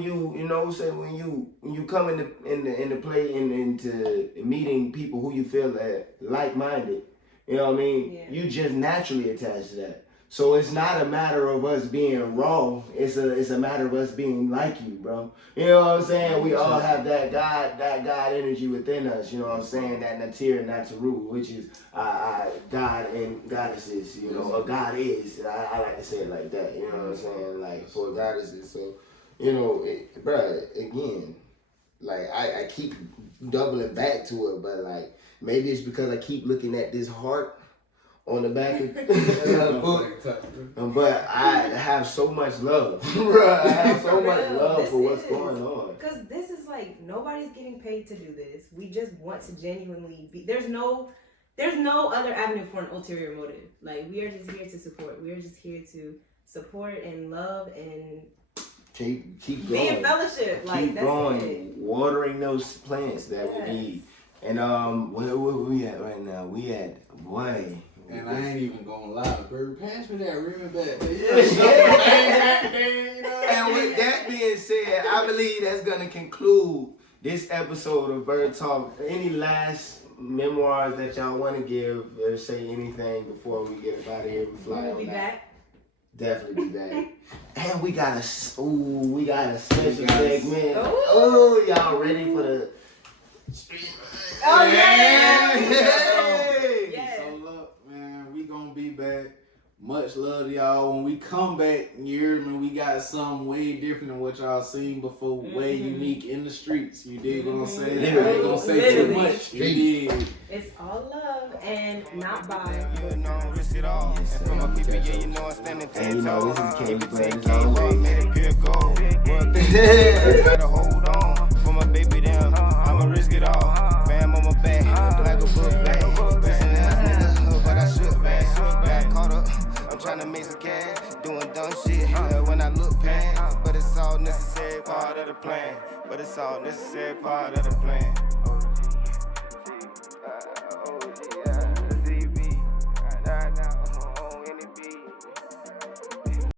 you come into play into meeting people who you feel like minded, you know what I mean? Yeah. You just naturally attach to that. So it's not a matter of us being raw. It's a matter of us being like you, bro. You know what I'm saying? We all have that God energy within us. You know what I'm saying? That Natir Nataru, which is God and goddesses. You know, or God is. I like to say it like that. You know what I'm saying? Like for goddesses. So, you know, bro. Again, like I keep doubling back to it, but like maybe it's because I keep looking at this heart on the back of the book, but I have so much love, bro. I have so much love for what's going on. Because this is like, nobody's getting paid to do this. We just want to genuinely be, there's no other avenue for an ulterior motive. Like, we are just here to support. We are just here to support and love and keep be going. in fellowship. Like, Keep that's going, it. watering those plants that we need. And where we at right now? We at, boy. And I ain't even gonna lie, baby. Pass me that ribbon back. And with that being said, I believe that's gonna conclude this episode of Bird Talk. Any last memoirs that y'all want to give or say anything before we get out of here and fly We'll on be out? back. Definitely be back. And we got a special segment. Ooh. Oh, y'all ready for the street? Oh, yeah! Hey! Yeah. So look, man, we gonna be back. Much love to y'all. When we come back, you hear me? We got something way different than what y'all seen before. Way unique in the streets. You dig what I'm saying? I ain't gonna say too much. You dig? It's all love and not by. Risk it all. And for my people, yeah, you know I'm standing And you know, this is CagedBird. made it pure gold. One thing, gotta hold on. For my baby, them, I'ma risk it all. Fam on my back, like a book bag. Listen ass nigga, but I should bag. Got caught up, I'm tryna make some cash. Doing dumb shit when I look past. But it's all necessary part of the plan. But it's all necessary part of the plan.